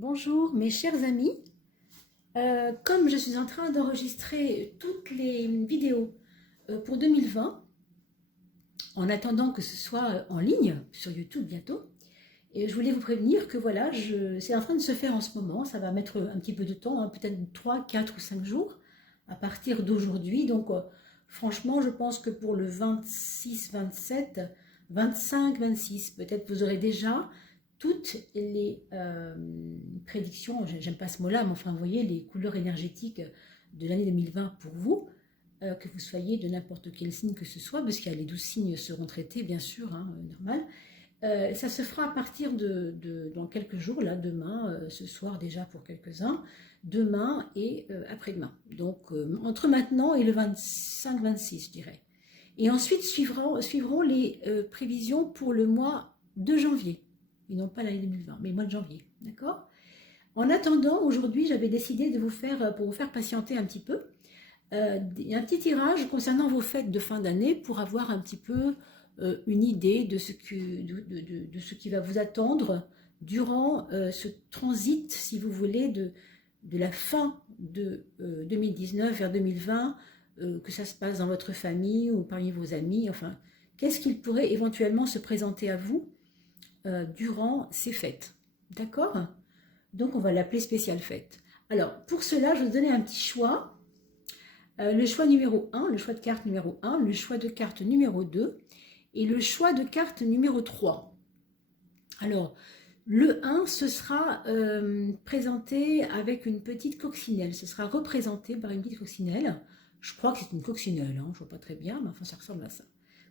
Bonjour mes chers amis. Comme je suis en train d'enregistrer toutes les vidéos pour 2020, en attendant que ce soit en ligne sur YouTube bientôt, et je voulais vous prévenir que voilà, c'est en train de se faire en ce moment. Ça va mettre un petit peu de temps, hein, peut-être 3, 4 ou 5 jours à partir d'aujourd'hui. Donc franchement, je pense que pour le 26, 27, 25, 26, peut-être vous aurez déjà toutes les prédictions, j'aime pas ce mot-là, mais enfin, vous voyez, les couleurs énergétiques de l'année 2020 pour vous, que vous soyez de n'importe quel signe que ce soit, parce qu'il y a les 12 signes seront traités, bien sûr, hein, normal. Ça se fera à partir dans quelques jours, là, demain, ce soir déjà pour quelques-uns, demain et après-demain. Donc, entre maintenant et le 25-26, je dirais. Et ensuite suivront les prévisions pour le mois de janvier. Et non pas l'année 2020, mais le mois de janvier, d'accord? En attendant, aujourd'hui, j'avais décidé de pour vous faire patienter un petit peu, un petit tirage concernant vos fêtes de fin d'année pour avoir un petit peu une idée de ce qui va vous attendre durant ce transit, si vous voulez, de la fin de 2019 vers 2020, que ça se passe dans votre famille ou parmi vos amis, enfin, qu'est-ce qu'il pourrait éventuellement se présenter à vous durant ces fêtes. D'accord? Donc, on va l'appeler spéciale fête. Alors, pour cela, je vais vous donner un petit choix. Le choix numéro 1, le choix de carte numéro 1, le choix de carte numéro 2 et le choix de carte numéro 3. Alors, le 1, ce sera présenté avec une petite coccinelle. Ce sera représenté par une petite coccinelle. Je crois que c'est une coccinelle, hein, je ne vois pas très bien, mais enfin, ça ressemble à ça.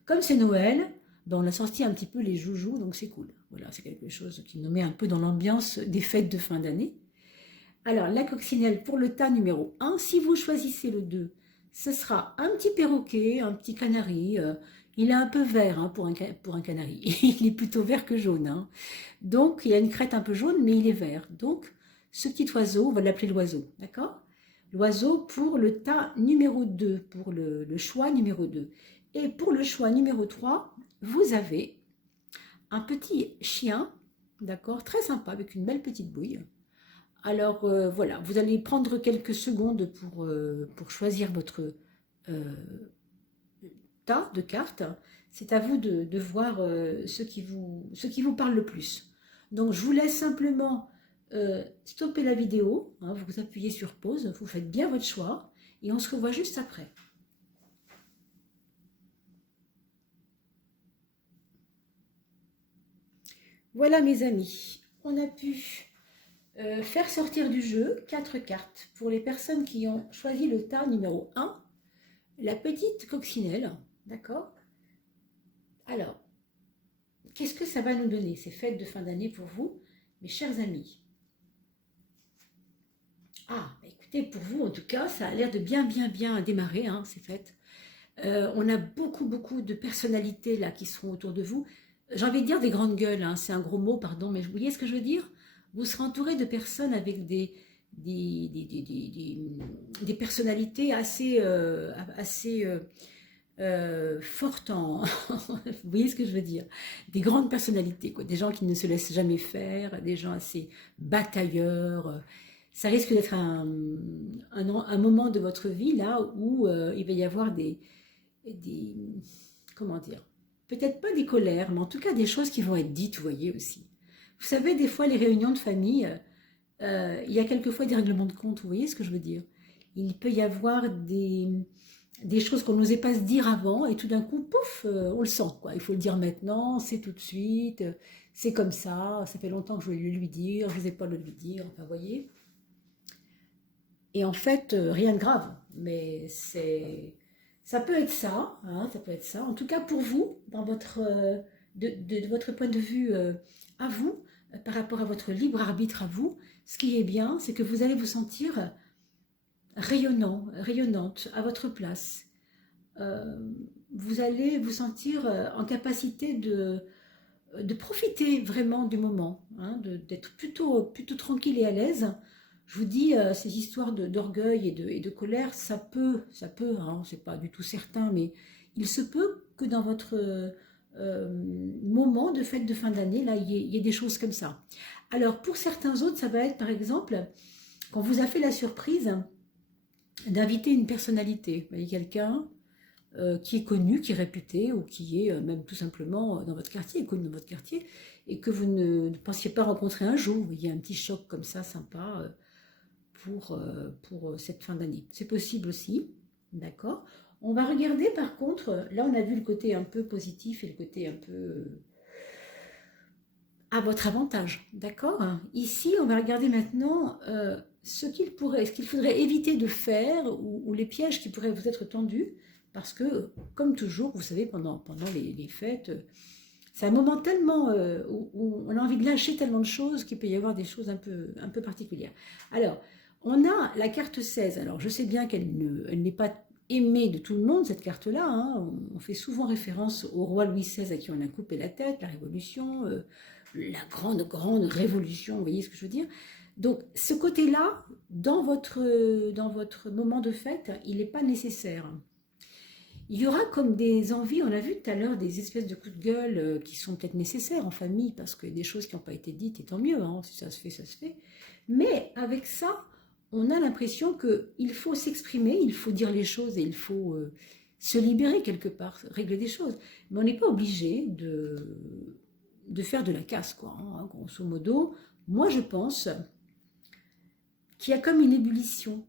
Comme c'est Noël, ben on a sorti un petit peu les joujoux, donc c'est cool. Voilà, c'est quelque chose qui nous met un peu dans l'ambiance des fêtes de fin d'année. Alors, la coccinelle pour le tas numéro 1, si vous choisissez le 2, ce sera un petit perroquet, un petit canari. Il est un peu vert hein, pour un canari. Il est plutôt vert que jaune. Hein. Donc, il a une crête un peu jaune, mais il est vert. Donc, ce petit oiseau, on va l'appeler l'oiseau, d'accord? L'oiseau pour le tas numéro 2, pour le choix numéro 2. Et pour le choix numéro 3, vous avez un petit chien, d'accord, très sympa, avec une belle petite bouille. Alors voilà, vous allez prendre quelques secondes pour choisir votre tas de cartes. C'est à vous de voir ce qui vous parle le plus. Donc je vous laisse simplement stopper la vidéo, hein, vous appuyez sur pause, vous faites bien votre choix et on se revoit juste après. Voilà mes amis, on a pu faire sortir du jeu 4 cartes pour les personnes qui ont choisi le tas numéro 1, la petite coccinelle, d'accord? Alors, qu'est-ce que ça va nous donner, ces fêtes de fin d'année pour vous, mes chers amis? Ah, bah écoutez, pour vous en tout cas, ça a l'air de bien démarrer, hein, ces fêtes. On a beaucoup de personnalités là qui seront autour de vous. J'ai envie de dire des grandes gueules, hein, c'est un gros mot, pardon, mais vous voyez ce que je veux dire? Vous serez entouré de personnes avec des personnalités assez fortes en... vous voyez ce que je veux dire? Des grandes personnalités, quoi. Des gens qui ne se laissent jamais faire, des gens assez batailleurs. Ça risque d'être un moment de votre vie là où il va y avoir comment dire, peut-être pas des colères, mais en tout cas des choses qui vont être dites, vous voyez aussi. Vous savez, des fois, les réunions de famille, il y a quelquefois des règlements de compte, vous voyez ce que je veux dire? Il peut y avoir des choses qu'on n'osait pas se dire avant, et tout d'un coup, pouf, on le sent, quoi. Il faut le dire maintenant, c'est tout de suite, c'est comme ça fait longtemps que je voulais lui dire, je n'osais pas le lui dire, enfin, vous voyez? Et en fait, rien de grave, mais ça peut être ça, hein, ça peut être ça. En tout cas, pour vous, dans de votre point de vue à vous, par rapport à votre libre arbitre à vous, ce qui est bien, c'est que vous allez vous sentir rayonnant, rayonnante à votre place. Vous allez vous sentir en capacité de profiter vraiment du moment, hein, d'être plutôt tranquille et à l'aise. Je vous dis, ces histoires d'orgueil et de colère, ça peut, hein, c'est pas du tout certain, mais il se peut que dans votre moment de fête de fin d'année, là, il y ait des choses comme ça. Alors, pour certains autres, ça va être, par exemple, quand vous a fait la surprise d'inviter une personnalité. Vous voyez, quelqu'un qui est connu, qui est réputé, ou qui est même tout simplement dans votre quartier, connu dans votre quartier, et que vous ne pensiez pas rencontrer un jour. Il y a un petit choc comme ça, sympa, pour cette fin d'année. C'est possible aussi, d'accord. On va regarder par contre, là on a vu le côté un peu positif et le côté un peu à votre avantage, d'accord. Ici, on va regarder maintenant ce qu'il faudrait éviter de faire ou les pièges qui pourraient vous être tendus, parce que, comme toujours, vous savez, pendant les fêtes, c'est un moment tellement où on a envie de lâcher tellement de choses qu'il peut y avoir des choses un peu particulières. Alors, on a la carte 16. Alors, je sais bien qu'elle n'est pas aimée de tout le monde, cette carte-là. Hein. On fait souvent référence au roi Louis XVI à qui on a coupé la tête, la Révolution, la grande révolution, vous voyez ce que je veux dire? Donc, ce côté-là, dans votre moment de fête, il n'est pas nécessaire. Il y aura comme des envies, on a vu tout à l'heure, des espèces de coups de gueule qui sont peut-être nécessaires en famille, parce que des choses qui n'ont pas été dites, et tant mieux, hein, si ça se fait, ça se fait. Mais avec ça, on a l'impression qu'il faut s'exprimer, il faut dire les choses et il faut se libérer quelque part, régler des choses. Mais on n'est pas obligé de faire de la casse, quoi. Hein, grosso modo, moi je pense qu'il y a comme une ébullition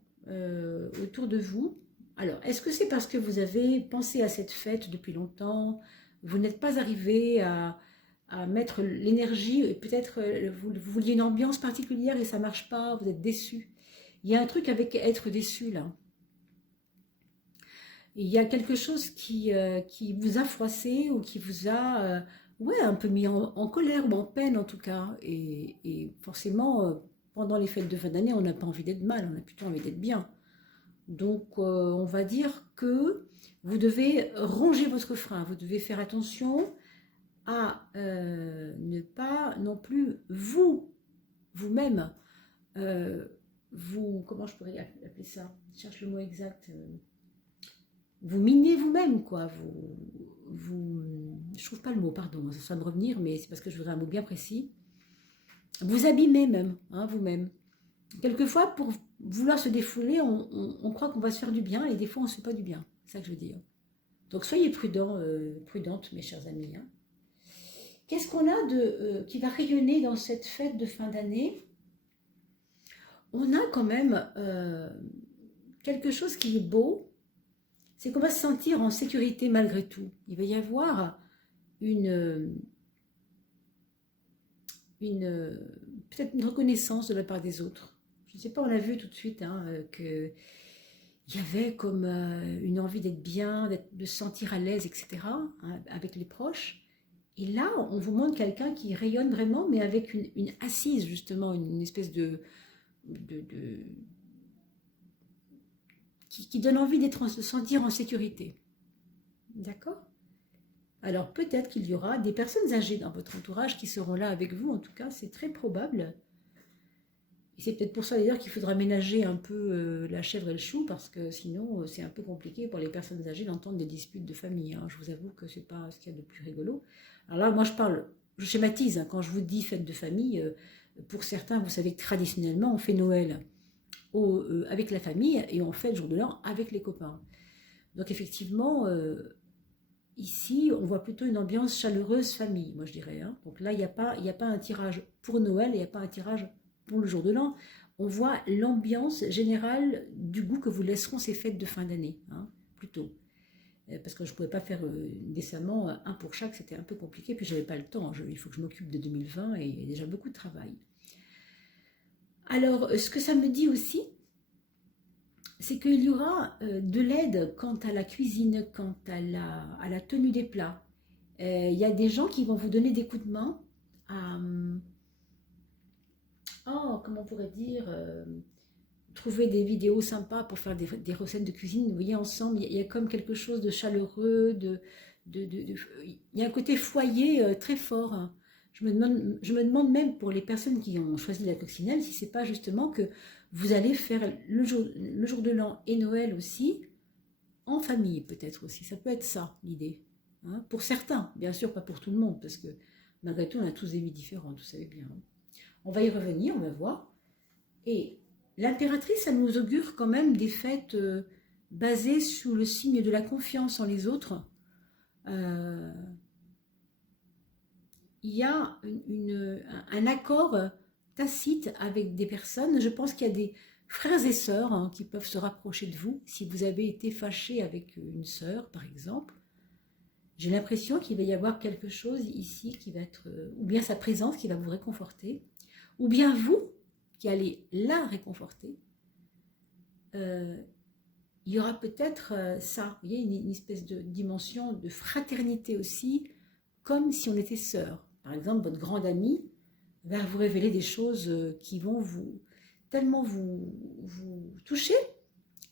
autour de vous. Alors, est-ce que c'est parce que vous avez pensé à cette fête depuis longtemps, vous n'êtes pas arrivé à mettre l'énergie, peut-être vous vouliez une ambiance particulière et ça ne marche pas, vous êtes déçu. Il y a un truc avec être déçu là. Il y a quelque chose qui vous a froissé ou qui vous a ouais, un peu mis en colère ou en peine en tout cas. Et forcément, pendant les fêtes de fin d'année, on n'a pas envie d'être mal, on a plutôt envie d'être bien. Donc, on va dire que vous devez ronger votre frein, vous devez faire attention à ne pas non plus vous-même, comment je pourrais appeler ça? Je cherche le mot exact. Vous miner vous-même, quoi. Je trouve pas le mot, pardon, ça va me revenir, mais c'est parce que je voudrais un mot bien précis. Vous abîmer même, hein, vous-même. Quelquefois, pour vouloir se défouler, on croit qu'on va se faire du bien et des fois, on ne se fait pas du bien. C'est ça que je veux dire. Donc, soyez prudents, prudentes, mes chers amis. Hein. Qu'est-ce qu'on a qui va rayonner dans cette fête de fin d'année? On a quand même quelque chose qui est beau, c'est qu'on va se sentir en sécurité malgré tout. Il va y avoir peut-être une reconnaissance de la part des autres. Je ne sais pas, on a vu tout de suite hein, qu'il y avait comme une envie d'être bien, de se sentir à l'aise, etc. Hein, avec les proches. Et là, on vous montre quelqu'un qui rayonne vraiment, mais avec une assise, justement, une espèce qui donne envie de se sentir en sécurité. D'accord? Alors peut-être qu'il y aura des personnes âgées dans votre entourage qui seront là avec vous, en tout cas c'est très probable. Et c'est peut-être pour ça d'ailleurs qu'il faudra ménager un peu la chèvre et le chou, parce que sinon c'est un peu compliqué pour les personnes âgées d'entendre des disputes de famille. Hein. Je vous avoue que c'est pas ce qu'il y a de plus rigolo. Alors là moi je schématise, hein, quand je vous dis fête de famille, pour certains vous savez que traditionnellement on fait Noël avec la famille et on fait le jour de l'an avec les copains. Donc effectivement... ici, on voit plutôt une ambiance chaleureuse famille, moi je dirais. Hein. Donc là, il n'y a pas un tirage pour Noël, il n'y a pas un tirage pour le jour de l'an. On voit l'ambiance générale du goût que vous laisseront ces fêtes de fin d'année, hein, plutôt. Parce que je ne pouvais pas faire décemment un pour chaque, c'était un peu compliqué, puis je n'avais pas le temps. Il faut que je m'occupe de 2020 et il y a déjà beaucoup de travail. Alors, ce que ça me dit aussi, c'est qu'il y aura de l'aide quant à la cuisine, quant à la tenue des plats. Il y a des gens qui vont vous donner des coups de main à, comment on pourrait dire, trouver des vidéos sympas pour faire des recettes de cuisine. Vous voyez, ensemble, il y a comme quelque chose de chaleureux, il y a un côté foyer très fort. Hein. Je me demande même pour les personnes qui ont choisi la coccinelle, si c'est pas justement que vous allez faire le jour de l'an et Noël aussi, en famille peut-être aussi. Ça peut être ça, l'idée. Hein, pour certains, bien sûr, pas pour tout le monde, parce que malgré tout, on a tous des vies différentes, vous savez bien. Hein. On va y revenir, on va voir. Et l'impératrice, ça nous augure quand même des fêtes basées sous le signe de la confiance en les autres. Il y a un accord tacite avec des personnes. Je pense qu'il y a des frères et sœurs qui peuvent se rapprocher de vous. Si vous avez été fâché avec une sœur, par exemple, j'ai l'impression qu'il va y avoir quelque chose ici qui va être, ou bien sa présence qui va vous réconforter, ou bien vous qui allez la réconforter. Il y aura peut-être ça, vous voyez, une espèce de dimension de fraternité aussi, comme si on était sœurs. Par exemple, votre grande amie va vous révéler des choses qui vont tellement vous toucher,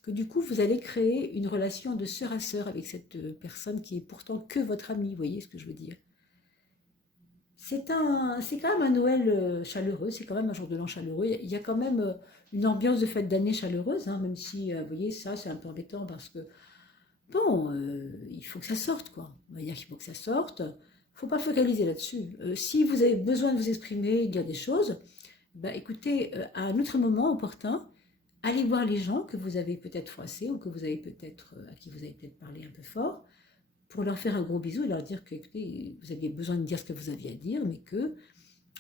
que du coup, vous allez créer une relation de sœur à sœur avec cette personne qui est pourtant que votre amie, vous voyez ce que je veux dire. C'est quand même un Noël chaleureux, c'est quand même un jour de l'an chaleureux. Il y a quand même une ambiance de fête d'année chaleureuse, hein, même si, vous voyez, ça, c'est un peu embêtant parce que, bon, il faut que ça sorte, quoi. On va dire qu'il faut que ça sorte. Il ne faut pas focaliser là-dessus. Si vous avez besoin de vous exprimer, dire des choses, bah, écoutez, à un autre moment opportun, allez voir les gens que vous avez peut-être froissés ou que vous avez à qui vous avez peut-être parlé un peu fort, pour leur faire un gros bisou et leur dire que, écoutez, vous aviez besoin de dire ce que vous aviez à dire, mais que...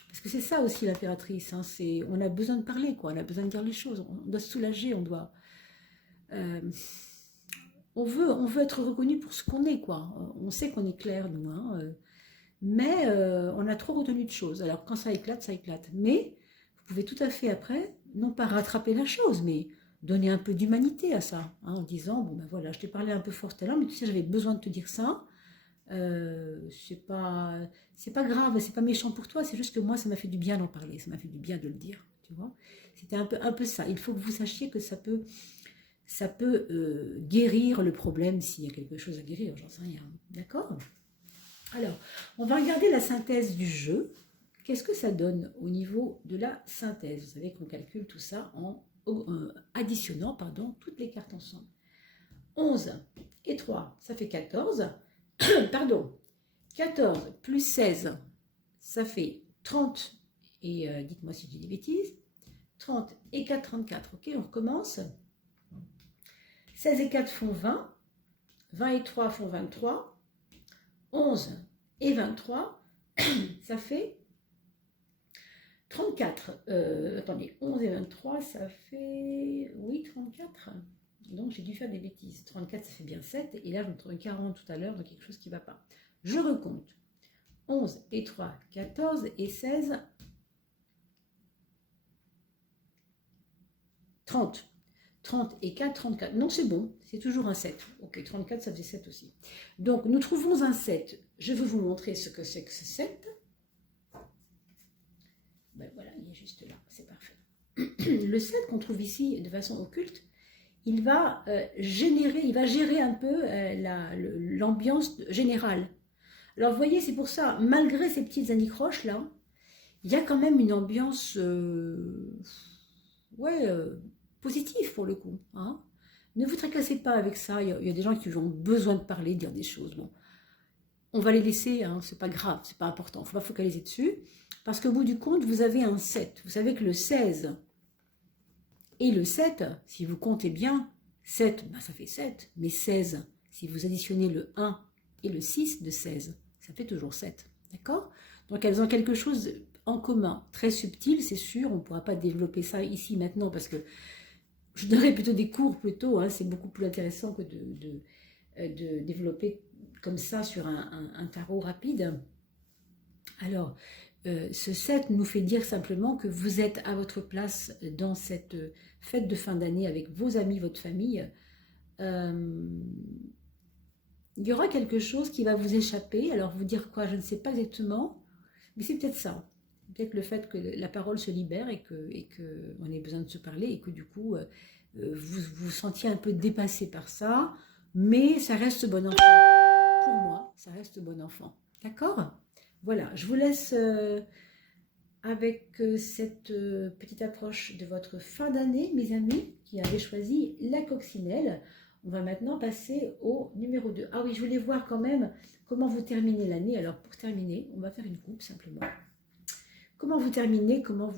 Parce que c'est ça aussi l'impératrice, hein, on a besoin de parler, quoi, on a besoin de dire les choses, on doit se soulager, on doit... on veut être reconnu pour ce qu'on est, quoi. On sait qu'on est clair, nous, hein, mais on a trop retenu de choses. Alors quand ça éclate, ça éclate. Mais vous pouvez tout à fait après, non pas rattraper la chose, mais donner un peu d'humanité à ça, hein, en disant, bon ben voilà, je t'ai parlé un peu fort tout à l'heure, mais tu sais, j'avais besoin de te dire ça. C'est pas grave, c'est pas méchant pour toi, c'est juste que moi, ça m'a fait du bien d'en parler, ça m'a fait du bien de le dire, tu vois. C'était un peu ça. Il faut que vous sachiez que ça peut guérir le problème s'il y a quelque chose à guérir, j'en sais rien. D'accord ? Alors, on va regarder la synthèse du jeu. Qu'est-ce que ça donne au niveau de la synthèse? Vous savez qu'on calcule tout ça en additionnant toutes les cartes ensemble. 11 et 3, ça fait 14. Pardon, 14 plus 16, ça fait 30. Et dites-moi si je dis des bêtises. 30 et 4, 34. Ok, on recommence. 16 et 4 font 20. 20 et 3 font 23. 11 et 23, ça fait 34. Attendez, 11 et 23, ça fait... Oui, 34. Donc, j'ai dû faire des bêtises. 34, ça fait bien 7. Et là, je me trouve 40 tout à l'heure, donc quelque chose qui ne va pas. Je recompte. 11 et 3, 14 et 16, 30. 30 et 4, 34. Non, c'est bon, c'est toujours un 7. Ok, 34, ça faisait 7 aussi. Donc, nous trouvons un 7. Je vais vous montrer ce que c'est que ce 7. Ben voilà, il est juste là, c'est parfait. Le 7 qu'on trouve ici de façon occulte, il va gérer un peu l'ambiance générale. Alors, vous voyez, c'est pour ça, malgré ces petites anicroches là, il y a quand même une ambiance... positif pour le coup. Hein. Ne vous tracassez pas avec ça. Il y a des gens qui ont besoin de parler, de dire des choses. Bon, on va les laisser, hein, c'est pas grave, c'est pas important. Il ne faut pas focaliser dessus. Parce qu'au bout du compte, vous avez un 7. Vous savez que le 16 et le 7, si vous comptez bien, 7, ben ça fait 7. Mais 16, si vous additionnez le 1 et le 6 de 16, ça fait toujours 7. D'accord? Donc elles ont quelque chose en commun, très subtil, c'est sûr. On ne pourra pas développer ça ici maintenant parce que je donnerai plutôt des cours plutôt, hein, c'est beaucoup plus intéressant que de développer comme ça sur un tarot rapide. Alors, ce 7 nous fait dire simplement que vous êtes à votre place dans cette fête de fin d'année avec vos amis, votre famille. Il y aura quelque chose qui va vous échapper. Alors, vous dire quoi? Je ne sais pas exactement, mais c'est peut-être ça. Peut-être le fait que la parole se libère et qu'on ait besoin de se parler et que du coup, vous vous sentiez un peu dépassé par ça, mais ça reste bon enfant. Pour moi, ça reste bon enfant. D'accord? Voilà, je vous laisse avec cette petite approche de votre fin d'année, mes amis, qui avaient choisi la coccinelle. On va maintenant passer au numéro 2. Ah oui, je voulais voir quand même comment vous terminez l'année. Alors, pour terminer, on va faire une coupe simplement. comment vous terminez, comment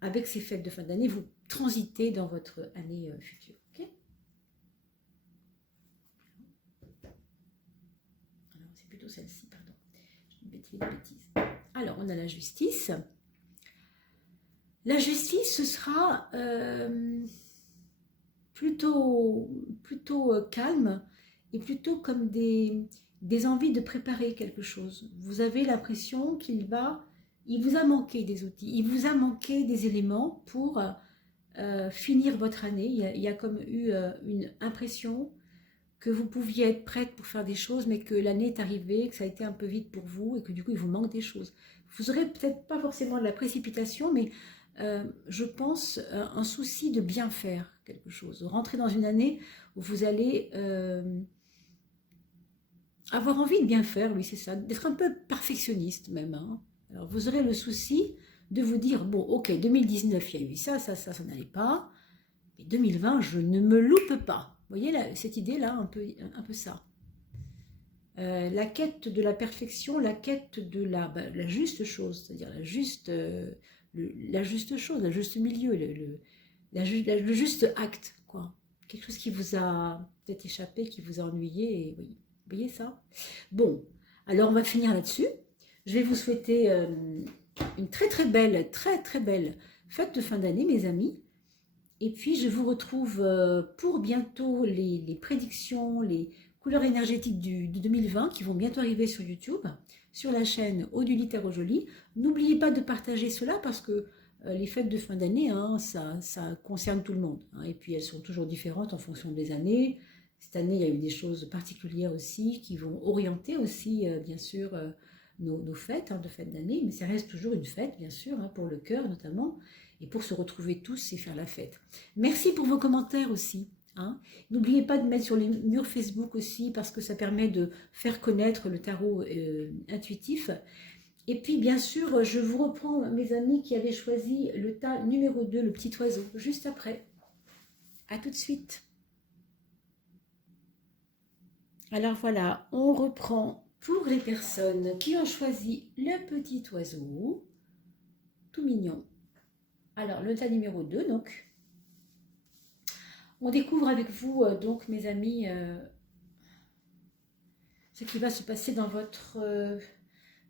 avec ces fêtes de fin d'année, vous transitez dans votre année future. Okay, alors, c'est plutôt celle-ci, pardon. Je vais mettre des bêtises. Alors, on a la justice. La justice, ce sera plutôt calme et plutôt comme des envies de préparer quelque chose. Vous avez l'impression il vous a manqué des outils, il vous a manqué des éléments pour finir votre année. Il y a comme eu une impression que vous pouviez être prête pour faire des choses, mais que l'année est arrivée, que ça a été un peu vite pour vous et que du coup, il vous manque des choses. Vous aurez peut-être pas forcément de la précipitation, mais je pense un souci de bien faire quelque chose. Rentrer dans une année où vous allez avoir envie de bien faire, oui, c'est ça, d'être un peu perfectionniste même. Hein. Alors, vous aurez le souci de vous dire, bon, ok, 2019, il y a eu ça n'allait pas, mais 2020, je ne me loupe pas. Vous voyez là, cette idée-là, un peu ça. La quête de la perfection, la quête de la juste chose, c'est-à-dire la juste chose, le juste milieu, le juste acte, quoi. Quelque chose qui vous a peut-être échappé, qui vous a ennuyé, et oui. Vous voyez ça? Bon, alors on va finir là-dessus. Je vais vous souhaiter une très belle fête de fin d'année, mes amis. Et puis, je vous retrouve pour bientôt les prédictions, les couleurs énergétiques de 2020 qui vont bientôt arriver sur YouTube, sur la chaîne Oduli Tarot Jolie. N'oubliez pas de partager cela parce que les fêtes de fin d'année, hein, ça concerne tout le monde. Hein, et puis, elles sont toujours différentes en fonction des années. Cette année, il y a eu des choses particulières aussi qui vont orienter aussi, bien sûr, nos fêtes, hein, de fête d'année. Mais ça reste toujours une fête, bien sûr, hein, pour le cœur notamment. Et pour se retrouver tous et faire la fête. Merci pour vos commentaires aussi. Hein. N'oubliez pas de mettre sur les murs Facebook aussi, parce que ça permet de faire connaître le tarot intuitif. Et puis, bien sûr, je vous reprends, mes amis qui avaient choisi le tas numéro 2, le petit oiseau, juste après. À tout de suite. Alors voilà, on reprend pour les personnes qui ont choisi le petit oiseau, tout mignon. Alors, le tas numéro 2, donc, on découvre avec vous, donc, mes amis, ce qui va se passer dans votre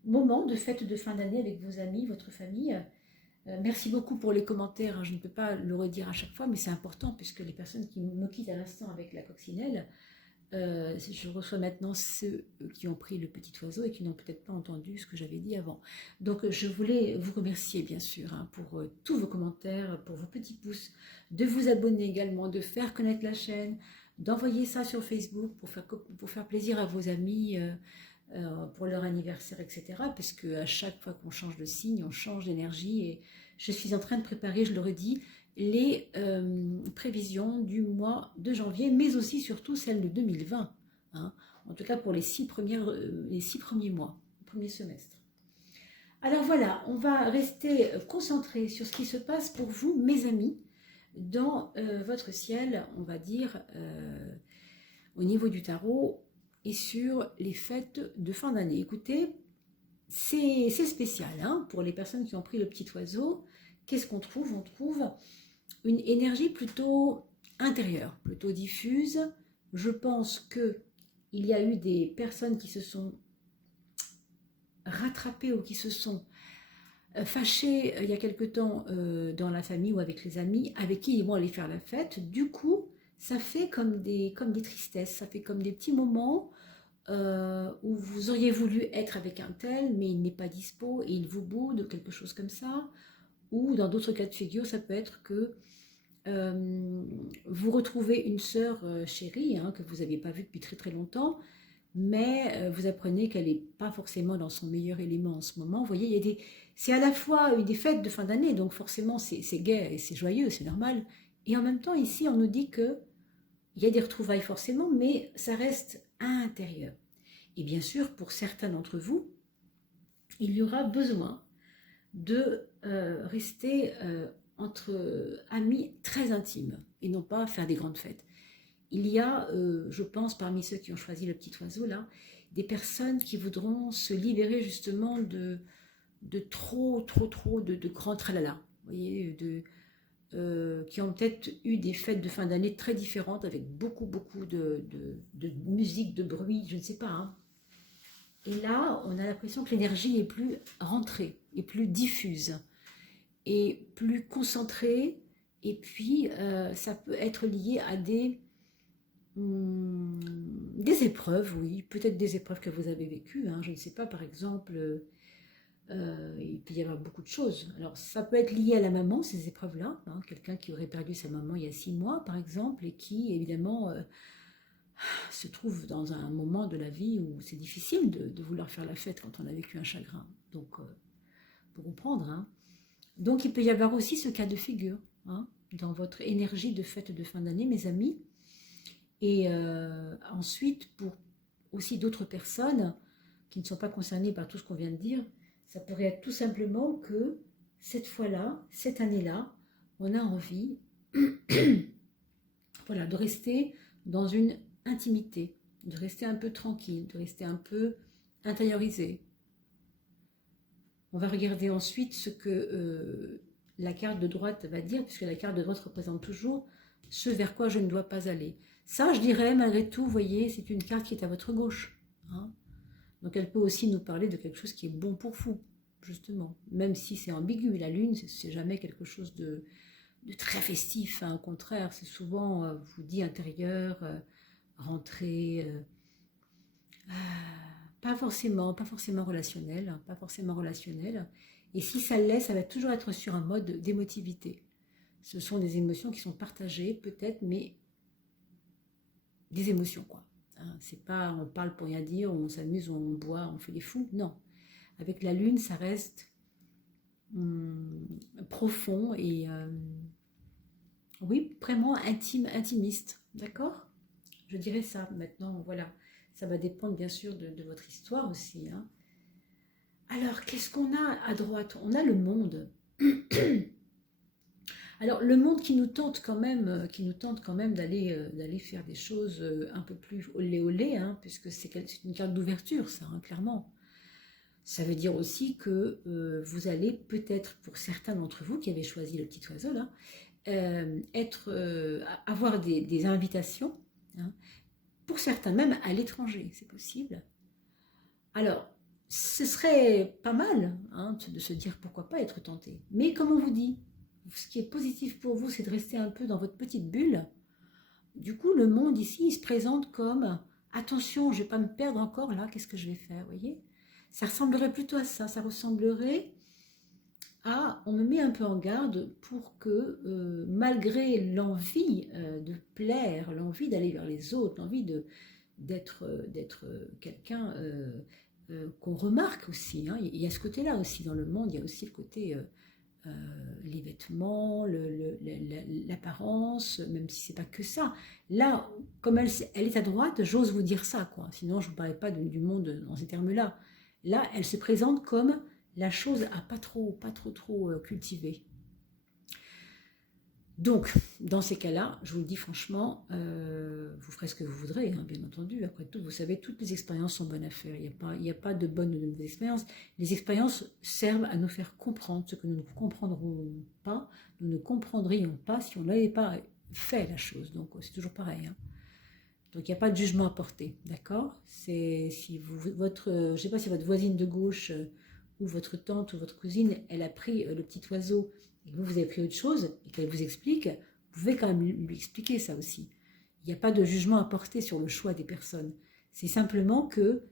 moment de fête de fin d'année avec vos amis, votre famille. Merci beaucoup pour les commentaires, hein, je ne peux pas le redire à chaque fois, mais c'est important puisque les personnes qui me quittent à l'instant avec la coccinelle, je reçois maintenant ceux qui ont pris le petit oiseau et qui n'ont peut-être pas entendu ce que j'avais dit avant. Donc je voulais vous remercier bien sûr, hein, pour tous vos commentaires, pour vos petits pouces, de vous abonner également, de faire connaître la chaîne, d'envoyer ça sur Facebook pour faire plaisir à vos amis, pour leur anniversaire, etc. Parce qu'à chaque fois qu'on change de signe, on change d'énergie et je suis en train de préparer, je le redis, les prévisions du mois de janvier, mais aussi surtout celles de 2020, hein, en tout cas pour les 6 premiers mois, le premier semestre. Alors voilà, on va rester concentré sur ce qui se passe pour vous, mes amis, dans votre ciel, on va dire, au niveau du tarot et sur les fêtes de fin d'année. Écoutez, c'est spécial, hein, pour les personnes qui ont pris le petit oiseau. Qu'est-ce qu'on trouve? On trouve une énergie plutôt intérieure, plutôt diffuse. Je pense qu'il y a eu des personnes qui se sont rattrapées ou qui se sont fâchées il y a quelque temps dans la famille ou avec les amis avec qui ils vont aller faire la fête. Du coup, ça fait comme des tristesses, ça fait comme des petits moments où vous auriez voulu être avec un tel, mais il n'est pas dispo et il vous boude, quelque chose comme ça. Ou dans d'autres cas de figure, ça peut être que vous retrouvez une sœur chérie, hein, que vous n'aviez pas vue depuis très longtemps, mais vous apprenez qu'elle n'est pas forcément dans son meilleur élément en ce moment. Vous voyez, c'est à la fois des fêtes de fin d'année, donc forcément c'est gai et c'est joyeux, c'est normal. Et en même temps, ici, on nous dit qu'il y a des retrouvailles forcément, mais ça reste à l'intérieur. Et bien sûr, pour certains d'entre vous, il y aura besoin de rester entre amis très intimes et non pas faire des grandes fêtes. Il y a, je pense, parmi ceux qui ont choisi le petit oiseau là, des personnes qui voudront se libérer justement de de grands tralala, vous voyez, qui ont peut-être eu des fêtes de fin d'année très différentes avec beaucoup de musique, de bruit, je ne sais pas. Hein. Et là, on a l'impression que l'énergie est plus rentrée, est plus diffuse, et plus concentrée. Et puis, ça peut être lié à des épreuves, oui, peut-être des épreuves que vous avez vécues. Hein, je ne sais pas, par exemple, il peut y avoir beaucoup de choses. Alors, ça peut être lié à la maman, ces épreuves-là. Hein, quelqu'un qui aurait perdu sa maman il y a 6 mois, par exemple, et qui, évidemment, se trouve dans un moment de la vie où c'est difficile de vouloir faire la fête quand on a vécu un chagrin. Donc, pour comprendre. Hein. Donc, il peut y avoir aussi ce cas de figure hein, dans votre énergie de fête de fin d'année, mes amis. Et ensuite, pour aussi d'autres personnes qui ne sont pas concernées par tout ce qu'on vient de dire, ça pourrait être tout simplement que cette fois-là, cette année-là, on a envie voilà, de rester dans une intimité, de rester un peu tranquille, de rester un peu intériorisé. On va regarder ensuite ce que la carte de droite va dire, puisque la carte de droite représente toujours ce vers quoi je ne dois pas aller. Ça, je dirais, malgré tout, vous voyez, c'est une carte qui est à votre gauche. Hein. Donc, elle peut aussi nous parler de quelque chose qui est bon pour vous, justement. Même si c'est ambigu, la lune, c'est jamais quelque chose de très festif. Hein. Au contraire, c'est souvent, vous dit intérieur, rentrée, pas forcément relationnel, hein, pas forcément relationnel. Et si ça l'est, ça va toujours être sur un mode d'émotivité. Ce sont des émotions qui sont partagées, peut-être, mais des émotions, quoi. Hein, c'est pas, on parle pour rien dire, on s'amuse, on boit, on fait des fous. Non. Avec la lune, ça reste profond et, oui, vraiment intime, intimiste. D'accord? Je dirais ça. Maintenant, voilà. Ça va dépendre, bien sûr, de votre histoire aussi. Hein. Alors, qu'est-ce qu'on a à droite? On a le monde. Alors, le monde qui nous tente quand même d'aller faire des choses un peu plus olé olé, hein, puisque c'est une carte d'ouverture, ça, hein, clairement. Ça veut dire aussi que vous allez peut-être, pour certains d'entre vous qui avez choisi le petit oiseau là, avoir des invitations, hein, pour certains même à l'étranger, c'est possible. Alors, ce serait pas mal hein, de se dire pourquoi pas être tenté. Mais comme on vous dit, ce qui est positif pour vous, c'est de rester un peu dans votre petite bulle. Du coup, le monde ici, il se présente comme attention, je ne vais pas me perdre encore là, qu'est-ce que je vais faire, vous voyez? Ça ressemblerait plutôt à ça, ça ressemblerait à, on me met un peu en garde pour que malgré l'envie de plaire, l'envie d'aller vers les autres, l'envie d'être quelqu'un qu'on remarque aussi, hein. Il y a ce côté-là aussi dans le monde, il y a aussi le côté les vêtements, l'apparence, même si c'est pas que ça. Là, comme elle est à droite, j'ose vous dire ça, quoi. Sinon, je ne vous parlais pas du monde dans ces termes-là. Là, elle se présente comme la chose à pas trop cultiver. Donc, dans ces cas-là, je vous le dis franchement, vous ferez ce que vous voudrez, hein, bien entendu. Après tout, vous savez, toutes les expériences sont bonnes à faire. Il n'y a pas de bonnes ou de mauvaises expériences. Les expériences servent à nous faire comprendre ce que nous ne comprendrons pas, nous ne comprendrions pas si on n'avait pas fait la chose. Donc, c'est toujours pareil. Hein. Donc, il n'y a pas de jugement à porter, d'accord? C'est si je ne sais pas si votre voisine de gauche ou votre tante ou votre cousine, elle a pris le petit oiseau et que vous avez pris autre chose et qu'elle vous explique, vous pouvez quand même lui expliquer ça aussi. Il n'y a pas de jugement à porter sur le choix des personnes. C'est simplement que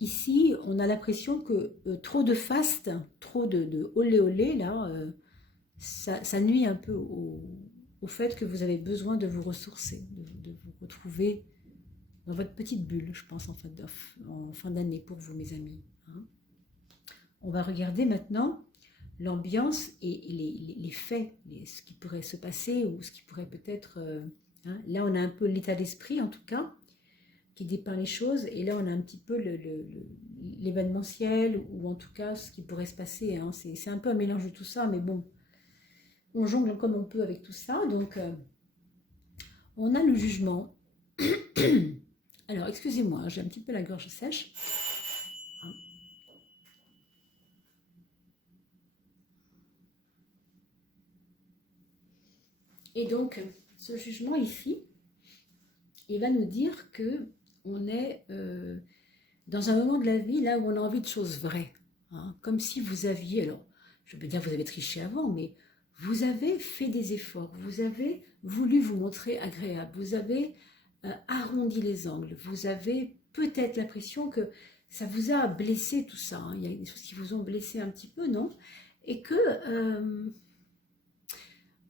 ici, on a l'impression que trop de faste, trop de olé olé, là, ça nuit un peu au fait que vous avez besoin de vous ressourcer, de vous retrouver dans votre petite bulle, je pense, en fin d'année pour vous, mes amis. Hein. On va regarder maintenant l'ambiance et les faits, ce qui pourrait se passer ou ce qui pourrait peut-être... hein. Là, on a un peu l'état d'esprit, en tout cas, qui dépeint les choses. Et là, on a un petit peu l'événementiel ou en tout cas ce qui pourrait se passer. Hein. C'est un peu un mélange de tout ça, mais bon, on jongle comme on peut avec tout ça. Donc, on a le jugement. Alors, excusez-moi, j'ai un petit peu la gorge sèche. Et donc, ce jugement ici, il va nous dire que on est dans un moment de la vie là où on a envie de choses vraies. Hein, comme si vous aviez, alors, je peux dire que vous avez triché avant, mais vous avez fait des efforts, vous avez voulu vous montrer agréable, vous avez arrondi les angles, vous avez peut-être l'impression que ça vous a blessé tout ça. Hein. Il y a des choses qui vous ont blessé un petit peu, non? Et que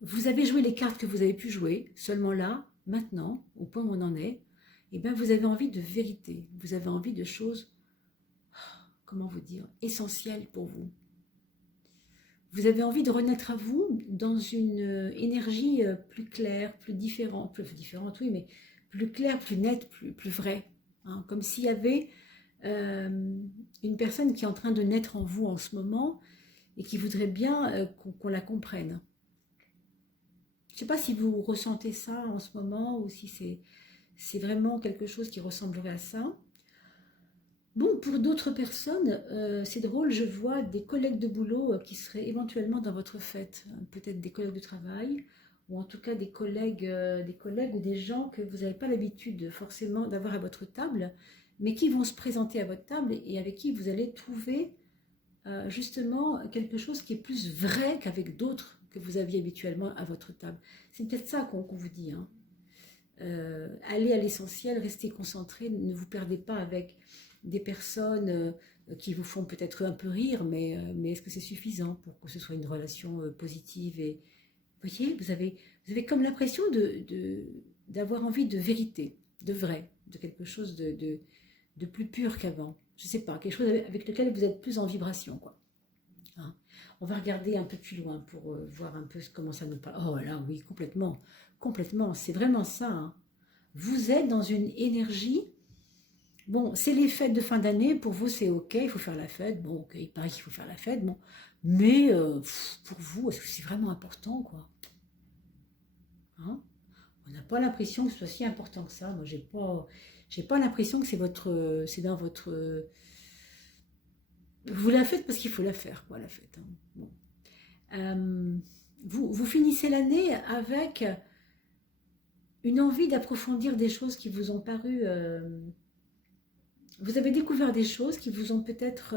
vous avez joué les cartes que vous avez pu jouer, seulement là, maintenant, au point où on en est, eh bien, vous avez envie de vérité, vous avez envie de choses, comment vous dire, essentielles pour vous. Vous avez envie de renaître à vous dans une énergie plus claire, plus différente, oui, mais plus claire, plus nette, plus vraie. Hein, comme s'il y avait une personne qui est en train de naître en vous en ce moment et qui voudrait bien qu'on la comprenne. Je ne sais pas si vous ressentez ça en ce moment ou si c'est vraiment quelque chose qui ressemblerait à ça. Bon, pour d'autres personnes, c'est drôle, je vois des collègues de boulot qui seraient éventuellement dans votre fête. Peut-être des collègues de travail, ou en tout cas des collègues ou des gens que vous n'avez pas l'habitude forcément d'avoir à votre table, mais qui vont se présenter à votre table et avec qui vous allez trouver justement quelque chose qui est plus vrai qu'avec d'autres que vous aviez habituellement à votre table. C'est peut-être ça qu'on vous dit. Hein. Allez à l'essentiel, restez concentrés, ne vous perdez pas avec des personnes qui vous font peut-être un peu rire, mais est-ce que c'est suffisant pour que ce soit une relation positive? Et vous voyez, vous avez comme l'impression d'avoir envie de vérité, de vrai, de quelque chose de plus pur qu'avant. Je ne sais pas, quelque chose avec lequel vous êtes plus en vibration, quoi. Hein. On va regarder un peu plus loin pour voir un peu comment ça nous parle. Oh là, oui, complètement, complètement, c'est vraiment ça. Hein. Vous êtes dans une énergie. Bon, c'est les fêtes de fin d'année, pour vous c'est ok, il faut faire la fête, bon, ok, il paraît qu'il faut faire la fête, bon, mais pour vous, est-ce que c'est vraiment important, quoi? Hein? On n'a pas l'impression que ce soit si important que ça, moi j'ai pas l'impression que c'est dans votre... Vous la faites parce qu'il faut la faire, quoi, la fête. Hein. Bon. Vous finissez l'année avec une envie d'approfondir des choses qui vous ont paru... vous avez découvert des choses qui vous ont peut-être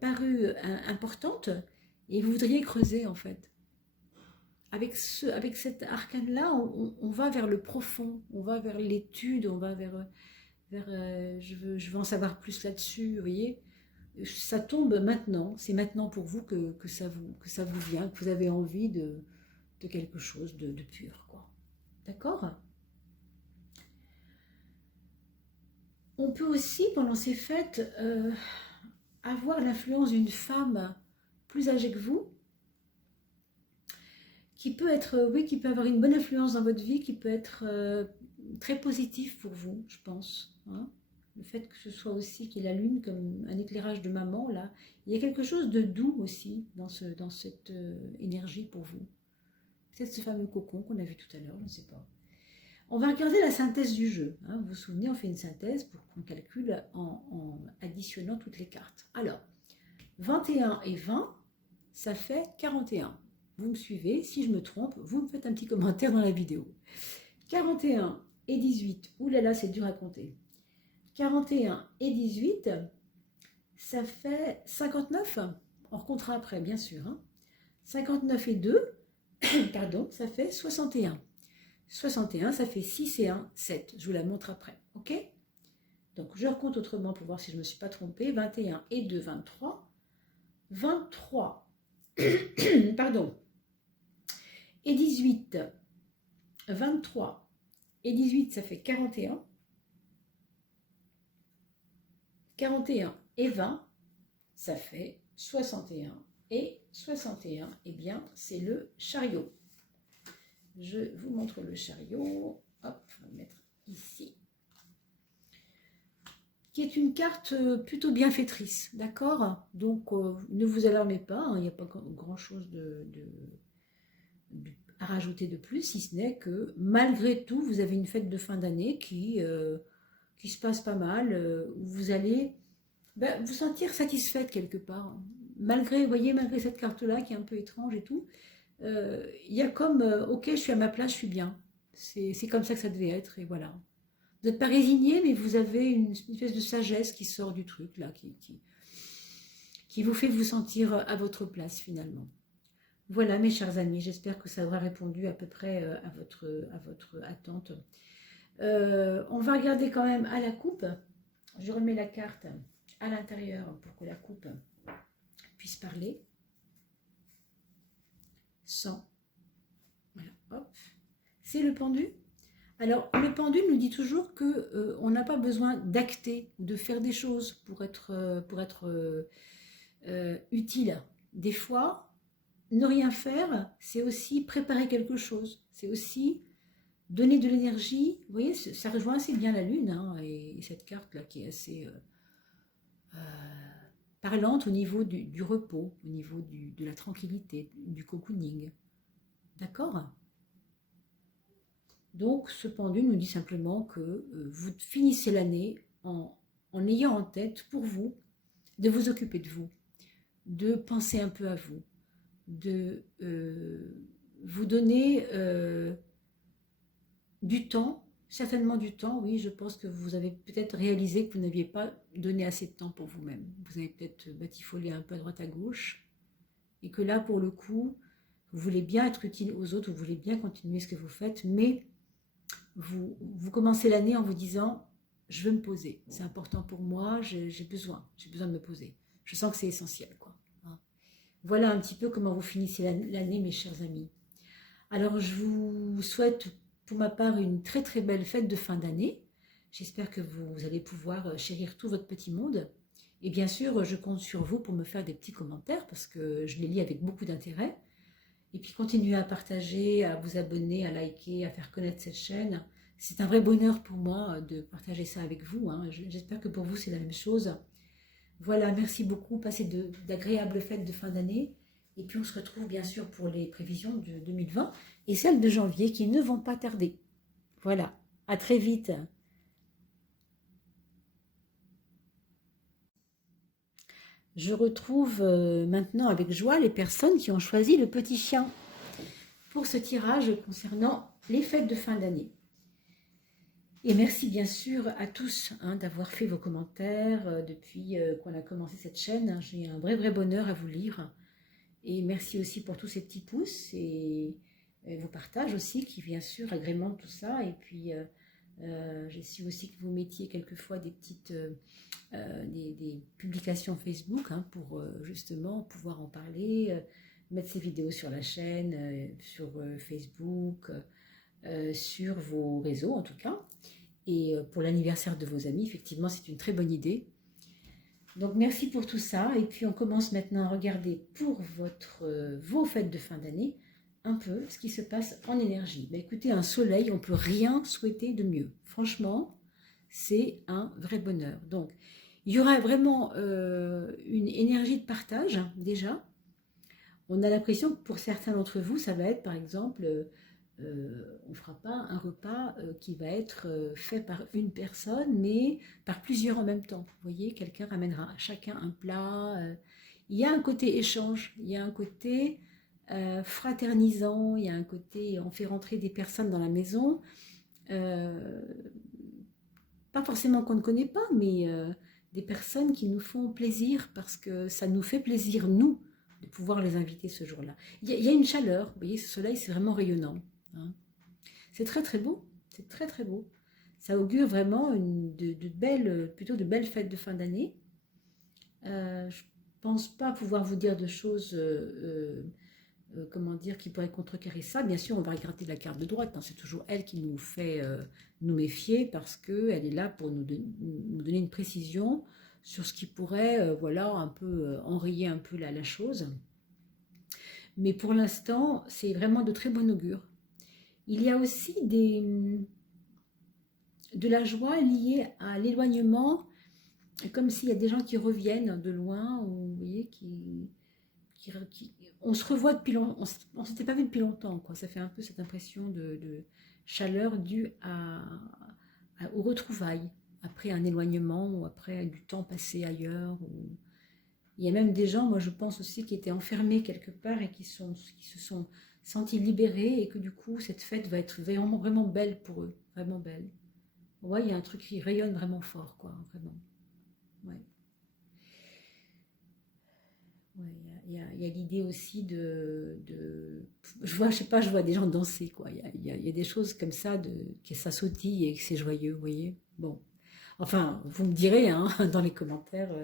paru importantes et vous voudriez creuser en fait. Avec cet arcane-là, on va vers le profond, on va vers l'étude, on va vers je veux en savoir plus là-dessus, vous voyez. Ça tombe maintenant, c'est maintenant pour vous que ça vous vient, que vous avez envie de quelque chose de pur, quoi. D'accord ? On peut aussi, pendant ces fêtes, avoir l'influence d'une femme plus âgée que vous, qui peut être, oui, qui peut avoir une bonne influence dans votre vie, qui peut être très positif pour vous, je pense. Hein. Le fait que ce soit aussi qu'il y ait la lune comme un éclairage de maman, là, il y a quelque chose de doux aussi dans cette énergie pour vous. Peut-être ce fameux cocon qu'on a vu tout à l'heure, je ne sais pas. On va regarder la synthèse du jeu. Hein. Vous vous souvenez, on fait une synthèse pour qu'on calcule en additionnant toutes les cartes. Alors, 21 et 20, ça fait 41. Vous me suivez, si je me trompe, vous me faites un petit commentaire dans la vidéo. 41 et 18, oulala, c'est dur à compter. 41 et 18, ça fait 59. On recomptera après, bien sûr. Hein. 59 et 2, pardon, ça fait 61. 61, ça fait 6 et 1, 7. Je vous la montre après, ok? Donc, je recompte autrement pour voir si je ne me suis pas trompée. 21 et 2, 23. 23, pardon, et 18. 23 et 18, ça fait 41. 41 et 20, ça fait 61. Et 61, eh bien, c'est le chariot. Je vous montre le chariot. Hop, on va le mettre ici. Qui est une carte plutôt bienfaitrice, d'accord? Donc, ne vous alarmez pas, hein, il n'y a pas grand-chose à rajouter de plus, si ce n'est que, malgré tout, vous avez une fête de fin d'année qui se passe pas mal, où vous allez vous sentir satisfaite quelque part. Malgré, vous voyez, malgré cette carte-là qui est un peu étrange et tout, il y a comme, ok, je suis à ma place, je suis bien. C'est comme ça que ça devait être, et voilà. Vous n'êtes pas résigné, mais vous avez une espèce de sagesse qui sort du truc, là, qui vous fait vous sentir à votre place, finalement. Voilà, mes chers amis, j'espère que ça aura répondu à peu près à votre attente. On va regarder quand même à la coupe. Je remets la carte à l'intérieur pour que la coupe puisse parler. 100. Voilà, hop. C'est le pendu. Alors, le pendu nous dit toujours que on n'a pas besoin d'acter ou de faire des choses pour être utile. Des fois, ne rien faire, c'est aussi préparer quelque chose. C'est aussi donner de l'énergie. Vous voyez, ça rejoint assez bien la lune, hein, et cette carte-là qui est assez parlante au niveau du repos, au niveau de la tranquillité, du cocooning. D'accord? Donc, ce pendu nous dit simplement que vous finissez l'année en ayant en tête pour vous de vous occuper de vous, de penser un peu à vous, de vous donner du temps, certainement du temps, oui, je pense que vous avez peut-être réalisé que vous n'aviez pas donné assez de temps pour vous-même. Vous avez peut-être batifolé un peu à droite à gauche, et que là, pour le coup, vous voulez bien être utile aux autres, vous voulez bien continuer ce que vous faites, mais vous commencez l'année en vous disant « je veux me poser, c'est important pour moi, j'ai besoin de me poser. Je sens que c'est essentiel. » quoi. Voilà un petit peu comment vous finissez l'année, mes chers amis. Alors, je vous souhaite pour ma part une très très belle fête de fin d'année. J'espère que vous allez pouvoir chérir tout votre petit monde. Et bien sûr, je compte sur vous pour me faire des petits commentaires parce que je les lis avec beaucoup d'intérêt. Et puis continuez à partager, à vous abonner, à liker, à faire connaître cette chaîne. C'est un vrai bonheur pour moi de partager ça avec vous. Hein. J'espère que pour vous c'est la même chose. Voilà, merci beaucoup. Passez d'agréables fêtes de fin d'année. Et puis on se retrouve bien sûr pour les prévisions de 2020 et celles de janvier qui ne vont pas tarder. Voilà, à très vite. Je retrouve maintenant avec joie les personnes qui ont choisi le petit chien pour ce tirage concernant les fêtes de fin d'année. Et merci bien sûr à tous d'avoir fait vos commentaires depuis qu'on a commencé cette chaîne. J'ai un vrai bonheur à vous lire. Et merci aussi pour tous ces petits pouces et vos partages aussi qui bien sûr agrémentent tout ça. Et puis j'ai su aussi que vous mettiez quelquefois des petites des publications Facebook pour justement pouvoir en parler, mettre ces vidéos sur la chaîne, sur Facebook, sur vos réseaux en tout cas. Et pour l'anniversaire de vos amis, effectivement, c'est une très bonne idée. Donc merci pour tout ça. Et puis on commence maintenant à regarder pour vos fêtes de fin d'année un peu ce qui se passe en énergie. Bah, écoutez, un soleil, on ne peut rien souhaiter de mieux. Franchement, c'est un vrai bonheur. Donc il y aura vraiment une énergie de partage déjà. On a l'impression que pour certains d'entre vous, ça va être par exemple, on ne fera pas un repas qui va être fait par une personne, mais par plusieurs en même temps. Vous voyez, quelqu'un ramènera à chacun un plat. Il y a un côté échange, il y a un côté fraternisant, il y a un côté, on fait rentrer des personnes dans la maison, pas forcément qu'on ne connaît pas, mais des personnes qui nous font plaisir parce que ça nous fait plaisir, nous, de pouvoir les inviter ce jour-là. Il y a une chaleur, vous voyez, ce soleil, c'est vraiment rayonnant. C'est très beau, c'est très beau. Ça augure vraiment plutôt de belles fêtes de fin d'année. Je ne pense pas pouvoir vous dire de choses, comment dire, qui pourraient contrecarrer ça. Bien sûr, on va regarder la carte de droite, c'est toujours elle qui nous fait nous méfier parce qu'elle est là pour nous donner une précision sur ce qui pourrait, voilà, un peu enrayer un peu la chose. Mais pour l'instant, c'est vraiment de très bon augure. Il y a aussi de la joie liée à l'éloignement, comme s'il y a des gens qui reviennent de loin, ou vous voyez, on se revoit depuis longtemps, on ne s'était pas vu depuis longtemps, quoi. Ça fait un peu cette impression de chaleur due aux retrouvailles, après un éloignement, ou après du temps passé ailleurs. Il y a même des gens, moi je pense aussi, qui étaient enfermés quelque part et qui se sont sentis libérés et que du coup, cette fête va être vraiment, vraiment belle pour eux, vraiment belle. Ouais, il y a un truc qui rayonne vraiment fort, quoi, vraiment. Ouais. Ouais, il y a l'idée aussi je vois, je sais pas, je vois des gens danser, quoi. Il y a des choses comme ça, que ça sautille et que c'est joyeux, vous voyez. Bon, enfin, vous me direz, hein, dans les commentaires,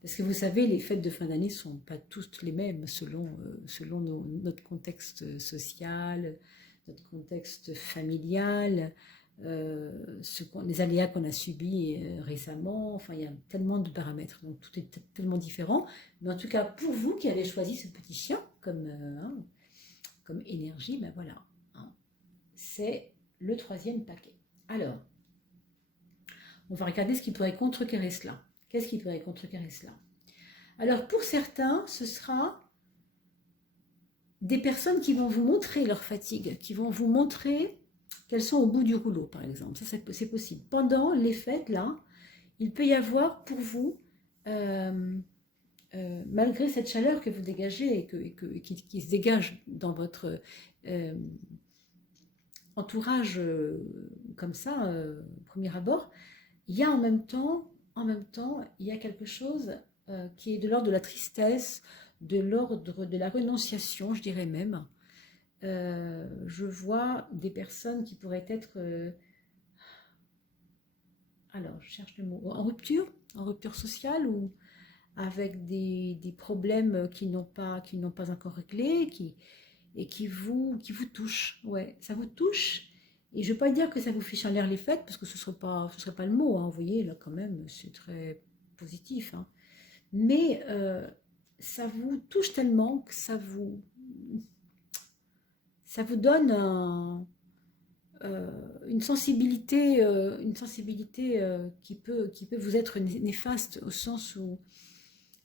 parce que vous savez, les fêtes de fin d'année sont pas toutes les mêmes selon notre contexte social, notre contexte familial, les aléas qu'on a subis récemment. Enfin, il y a tellement de paramètres, donc tout est tellement différent. Mais en tout cas, pour vous qui avez choisi ce petit chien comme énergie, ben voilà, hein, c'est le troisième paquet. Alors, on va regarder ce qui pourrait contrecarrer cela. Qu'est-ce qui pourrait contrecarrer cela? Alors, pour certains, ce sera des personnes qui vont vous montrer leur fatigue, qui vont vous montrer qu'elles sont au bout du rouleau, par exemple. Ça, c'est possible. Pendant les fêtes, là, il peut y avoir pour vous, malgré cette chaleur que vous dégagez et qui se dégage dans votre entourage comme ça, premier abord, il y a en même temps, il y a quelque chose qui est de l'ordre de la tristesse, de l'ordre de la renonciation, je dirais même. Je vois des personnes qui pourraient être, alors je cherche le mot, en rupture sociale ou avec des problèmes qui n'ont pas encore réglés, et qui vous touchent. Ouais, ça vous touche. Et je ne veux pas dire que ça vous fiche en l'air les fêtes, parce que ce ne serait pas le mot, hein. Vous voyez, là quand même, c'est très positif, hein. Mais ça vous touche tellement que ça vous donne une sensibilité, qui peut vous être néfaste, au sens où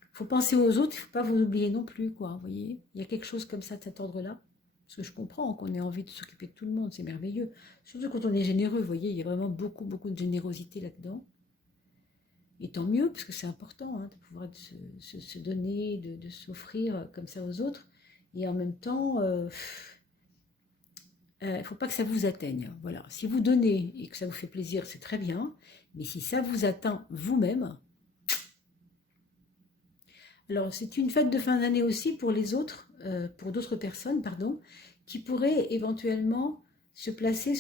il faut penser aux autres, il ne faut pas vous oublier non plus, quoi. Vous voyez, il y a quelque chose comme ça de cet ordre-là. Parce que je comprends qu'on ait envie de s'occuper de tout le monde, c'est merveilleux. Surtout quand on est généreux, vous voyez, il y a vraiment beaucoup, beaucoup de générosité là-dedans. Et tant mieux, parce que c'est important, hein, de pouvoir se donner, de s'offrir comme ça aux autres. Et en même temps, il ne faut pas que ça vous atteigne. Voilà. Si vous donnez et que ça vous fait plaisir, c'est très bien. Mais si ça vous atteint vous-même, alors c'est une fête de fin d'année aussi pour les autres, pour d'autres personnes, pardon, qui pourraient éventuellement se placer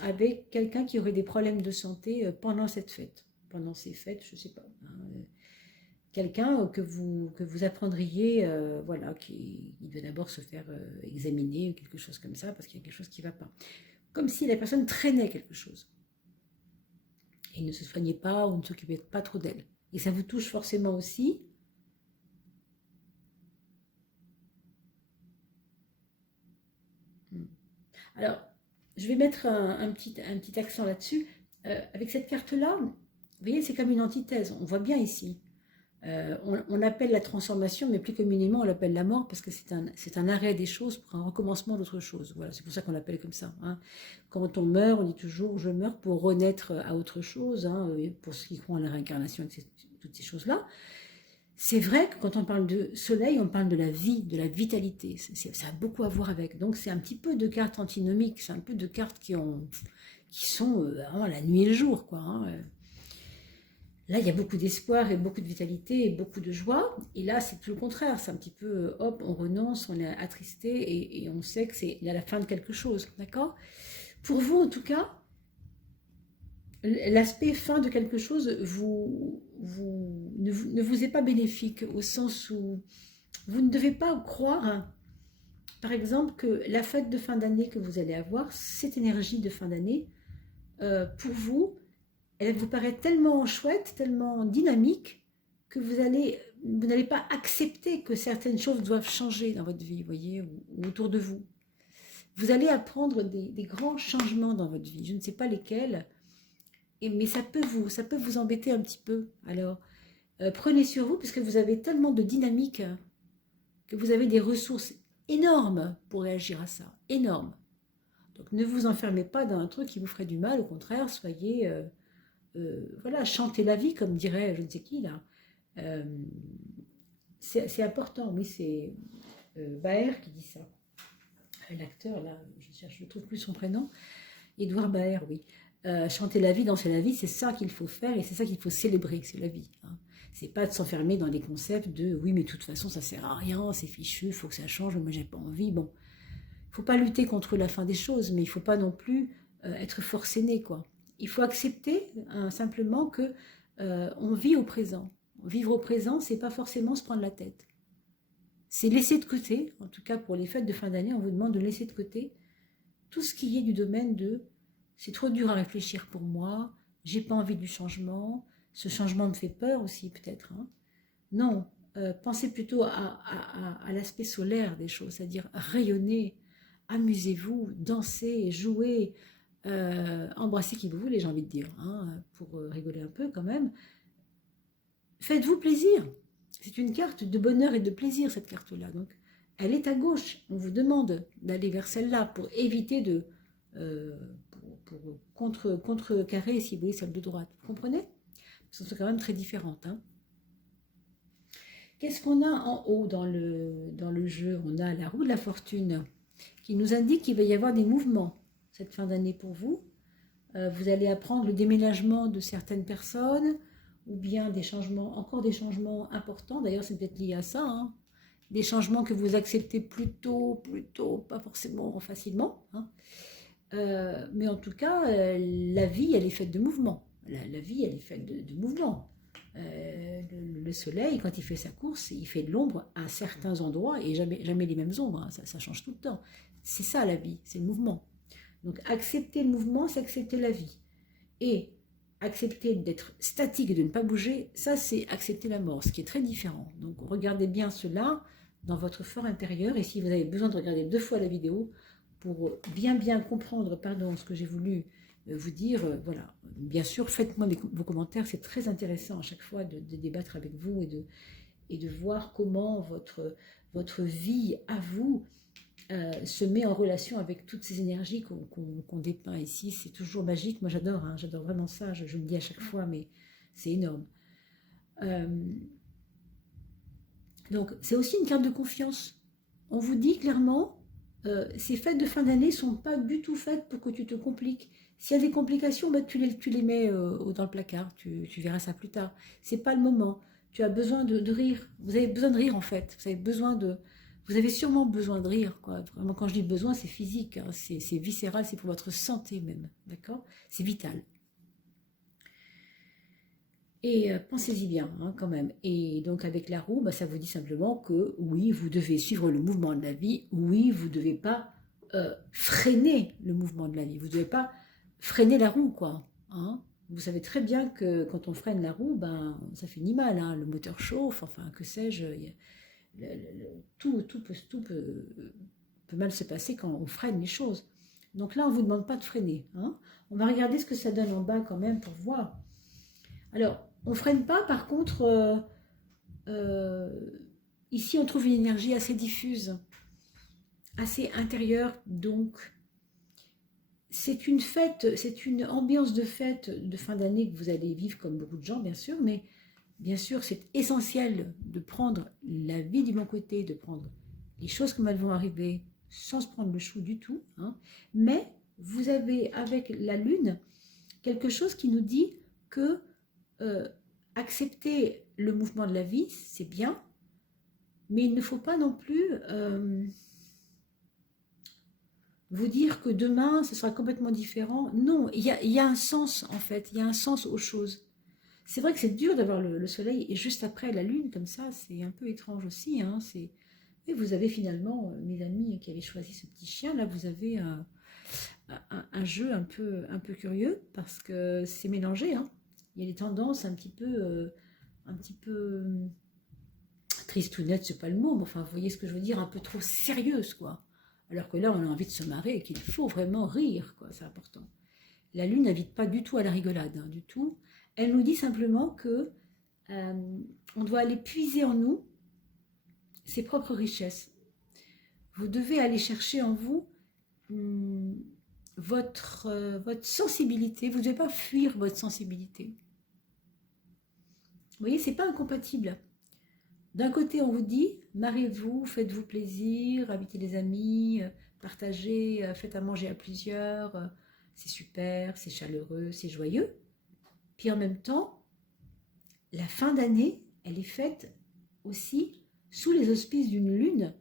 avec quelqu'un qui aurait des problèmes de santé pendant cette fête. Pendant ces fêtes, je ne sais pas, hein, quelqu'un que vous apprendriez, voilà, qui doit d'abord se faire examiner, quelque chose comme ça, parce qu'il y a quelque chose qui ne va pas. Comme si la personne traînait quelque chose et ne se soignait pas ou ne s'occupait pas trop d'elle. Et ça vous touche forcément aussi. Alors, je vais mettre un petit accent là-dessus. Avec cette carte-là, vous voyez, c'est comme une antithèse. On voit bien ici. On appelle la transformation, mais plus communément, on l'appelle la mort, parce que c'est un arrêt des choses pour un recommencement d'autre chose. Voilà, c'est pour ça qu'on l'appelle comme ça, hein. Quand on meurt, on dit toujours « je meurs pour renaître à autre chose, hein », pour ceux qui croient en la réincarnation, etc., toutes ces choses-là. C'est vrai que quand on parle de soleil, on parle de la vie, de la vitalité. Ça a beaucoup à voir avec. Donc c'est un petit peu de cartes antinomiques, c'est un peu de cartes qui sont vraiment la nuit et le jour, quoi, hein. Là, il y a beaucoup d'espoir et beaucoup de vitalité et beaucoup de joie. Et là, c'est tout le contraire. C'est un petit peu, hop, on renonce, on est attristé et on sait que c'est la fin de quelque chose. D'accord? Pour vous, en tout cas, l'aspect fin de quelque chose ne vous est pas bénéfique, au sens où vous ne devez pas croire, par exemple, que la fête de fin d'année que vous allez avoir, cette énergie de fin d'année, pour vous, elle vous paraît tellement chouette, tellement dynamique, que vous n'allez pas accepter que certaines choses doivent changer dans votre vie, vous voyez, ou autour de vous. Vous allez apprendre des grands changements dans votre vie, je ne sais pas lesquels, mais ça peut vous embêter un petit peu. Alors, prenez sur vous, parce que vous avez tellement de dynamique, que vous avez des ressources énormes pour réagir à ça, énormes. Donc ne vous enfermez pas dans un truc qui vous ferait du mal, au contraire, soyez, voilà, chantez la vie, comme dirait je ne sais qui là. C'est important, oui, c'est Baer qui dit ça. l'acteur, là, je ne trouve plus son prénom, Édouard Baer, oui. Chanter la vie, danser la vie, c'est ça qu'il faut faire et c'est ça qu'il faut célébrer, c'est la vie. Hein. C'est pas de s'enfermer dans des concepts de oui, mais de toute façon, ça sert à rien, c'est fichu, il faut que ça change, mais moi j'ai pas envie. Bon, il faut pas lutter contre la fin des choses, mais il faut pas non plus être forcené, quoi. Il faut accepter simplement que on vit au présent. Vivre au présent, c'est pas forcément se prendre la tête. C'est laisser de côté, en tout cas pour les fêtes de fin d'année, on vous demande de laisser de côté tout ce qui est du domaine de c'est trop dur à réfléchir pour moi, j'ai pas envie du changement, ce changement me fait peur aussi peut-être. Hein. Non, pensez plutôt à l'aspect solaire des choses, c'est-à-dire rayonner, amusez-vous, dansez, jouez, embrassez qui vous voulez, j'ai envie de dire, hein, pour rigoler un peu quand même. Faites-vous plaisir. C'est une carte de bonheur et de plaisir, cette carte-là. Donc, elle est à gauche. On vous demande d'aller vers celle-là pour éviter de... pour contrecarrer, si vous voulez, celle de droite. Vous comprenez? Parce que c'est quand même très différentes. Hein. Qu'est-ce qu'on a en haut dans le jeu? On a la roue de la fortune qui nous indique qu'il va y avoir des mouvements cette fin d'année pour vous. Vous allez apprendre le déménagement de certaines personnes ou bien des changements, encore des changements importants. D'ailleurs, c'est peut-être lié à ça. Hein. Des changements que vous acceptez plutôt, pas forcément facilement. Hein. Mais en tout cas, la vie, elle est faite de mouvements. La vie, elle est faite de mouvements. Le soleil, quand il fait sa course, il fait de l'ombre à certains endroits et jamais les mêmes ombres. Hein. Ça change tout le temps. C'est ça la vie, c'est le mouvement. Donc accepter le mouvement, c'est accepter la vie. Et accepter d'être statique et de ne pas bouger, ça c'est accepter la mort, ce qui est très différent. Donc regardez bien cela dans votre fort intérieur et si vous avez besoin de regarder 2 fois la vidéo pour bien comprendre ce que j'ai voulu vous dire, voilà. Bien sûr, faites-moi vos commentaires, c'est très intéressant à chaque fois de débattre avec vous et de voir comment votre vie à vous se met en relation avec toutes ces énergies qu'on dépeint ici. C'est toujours magique, moi j'adore, hein, j'adore vraiment ça, je le dis à chaque fois, mais c'est énorme. Donc c'est aussi une carte de confiance. On vous dit clairement, ces fêtes de fin d'année ne sont pas du tout faites pour que tu te compliques. S'il y a des complications, bah, tu les mets dans le placard, tu verras ça plus tard. C'est pas le moment. Tu as besoin de rire. Vous avez besoin de rire en fait. Vous avez sûrement besoin de rire, quoi. Vraiment, quand je dis besoin, c'est physique, hein. C'est viscéral, c'est pour votre santé même, d'accord? C'est vital. Et pensez-y bien, hein, quand même. Et donc avec la roue, bah, ça vous dit simplement que oui, vous devez suivre le mouvement de la vie. Oui, vous ne devez pas freiner le mouvement de la vie. Vous ne devez pas freiner la roue, quoi. Hein. Vous savez très bien que quand on freine la roue, ben, ça finit mal. Hein. Le moteur chauffe, enfin, que sais-je. Tout peut mal se passer quand on freine les choses. Donc là, on ne vous demande pas de freiner. Hein. On va regarder ce que ça donne en bas quand même pour voir. Alors, on ne freine pas, par contre, ici on trouve une énergie assez diffuse, assez intérieure, donc c'est une fête, c'est une ambiance de fête de fin d'année que vous allez vivre comme beaucoup de gens, bien sûr, mais bien sûr c'est essentiel de prendre la vie du bon côté, de prendre les choses comme elles vont arriver sans se prendre le chou du tout, hein, mais vous avez avec la lune quelque chose qui nous dit que accepter le mouvement de la vie, c'est bien, mais il ne faut pas non plus vous dire que demain, ce sera complètement différent. Non, il y a un sens, en fait, il y a un sens aux choses. C'est vrai que c'est dur d'avoir le soleil et juste après la lune, comme ça, c'est un peu étrange aussi. Hein, et vous avez finalement, mes amis qui avaient choisi ce petit chien, là, vous avez un jeu un peu curieux, parce que c'est mélangé, hein. Il y a des tendances un petit peu tristounettes, c'est pas le mot, mais enfin, vous voyez ce que je veux dire, un peu trop sérieuse, quoi. Alors que là, on a envie de se marrer et qu'il faut vraiment rire, quoi, c'est important. La lune n'invite pas du tout à la rigolade, hein, du tout. Elle nous dit simplement que on doit aller puiser en nous ses propres richesses. Vous devez aller chercher en vous votre sensibilité. Vous ne devez pas fuir votre sensibilité. Vous voyez, c'est pas incompatible. d'un côté, on vous dit, mariez-vous, faites-vous plaisir, invitez les amis, partagez, faites à manger à plusieurs, c'est super, c'est chaleureux, c'est joyeux. Puis en même temps, la fin d'année, elle est faite aussi sous les auspices d'une lune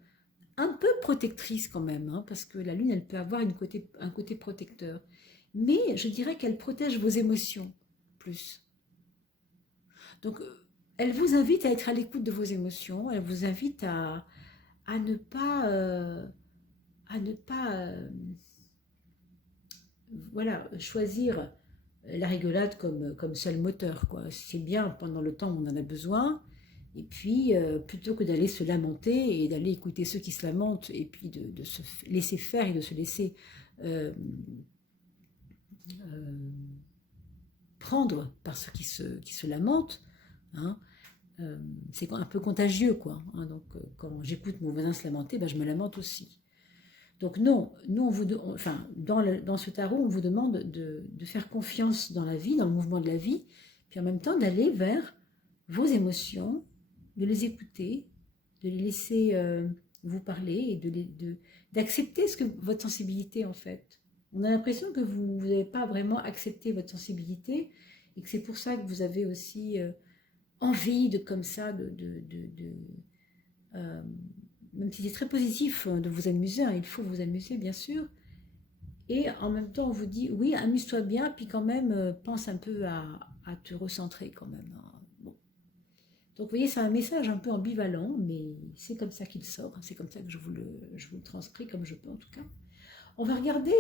un peu protectrice quand même, hein, parce que la lune, elle peut avoir un côté protecteur. Mais je dirais qu'elle protège vos émotions plus. Donc, elle vous invite à être à l'écoute de vos émotions, elle vous invite à ne pas, voilà, choisir la rigolade comme seul moteur, quoi. C'est bien pendant le temps où on en a besoin, et puis plutôt que d'aller se lamenter et d'aller écouter ceux qui se lamentent, et puis de se laisser faire et de se laisser euh, euh, prendre par ceux qui se lamentent, hein, c'est un peu contagieux, quoi. Hein. Donc, quand j'écoute mon voisin se lamenter, ben, je me lamente aussi. Donc non, nous, enfin, dans ce tarot, on vous demande de faire confiance dans la vie, dans le mouvement de la vie, puis en même temps d'aller vers vos émotions, de les écouter, de les laisser vous parler et d'accepter votre sensibilité, en fait. On a l'impression que vous n'avez pas vraiment accepté votre sensibilité et que c'est pour ça que vous avez aussi envie de comme ça, euh, même si c'est très positif de vous amuser, hein, il faut vous amuser bien sûr, et en même temps on vous dit oui, amuse-toi bien, puis quand même pense un peu à te recentrer quand même. Hein. Bon. Donc vous voyez, c'est un message un peu ambivalent, mais c'est comme ça qu'il sort, c'est comme ça que je vous le transcris comme je peux en tout cas. On va regarder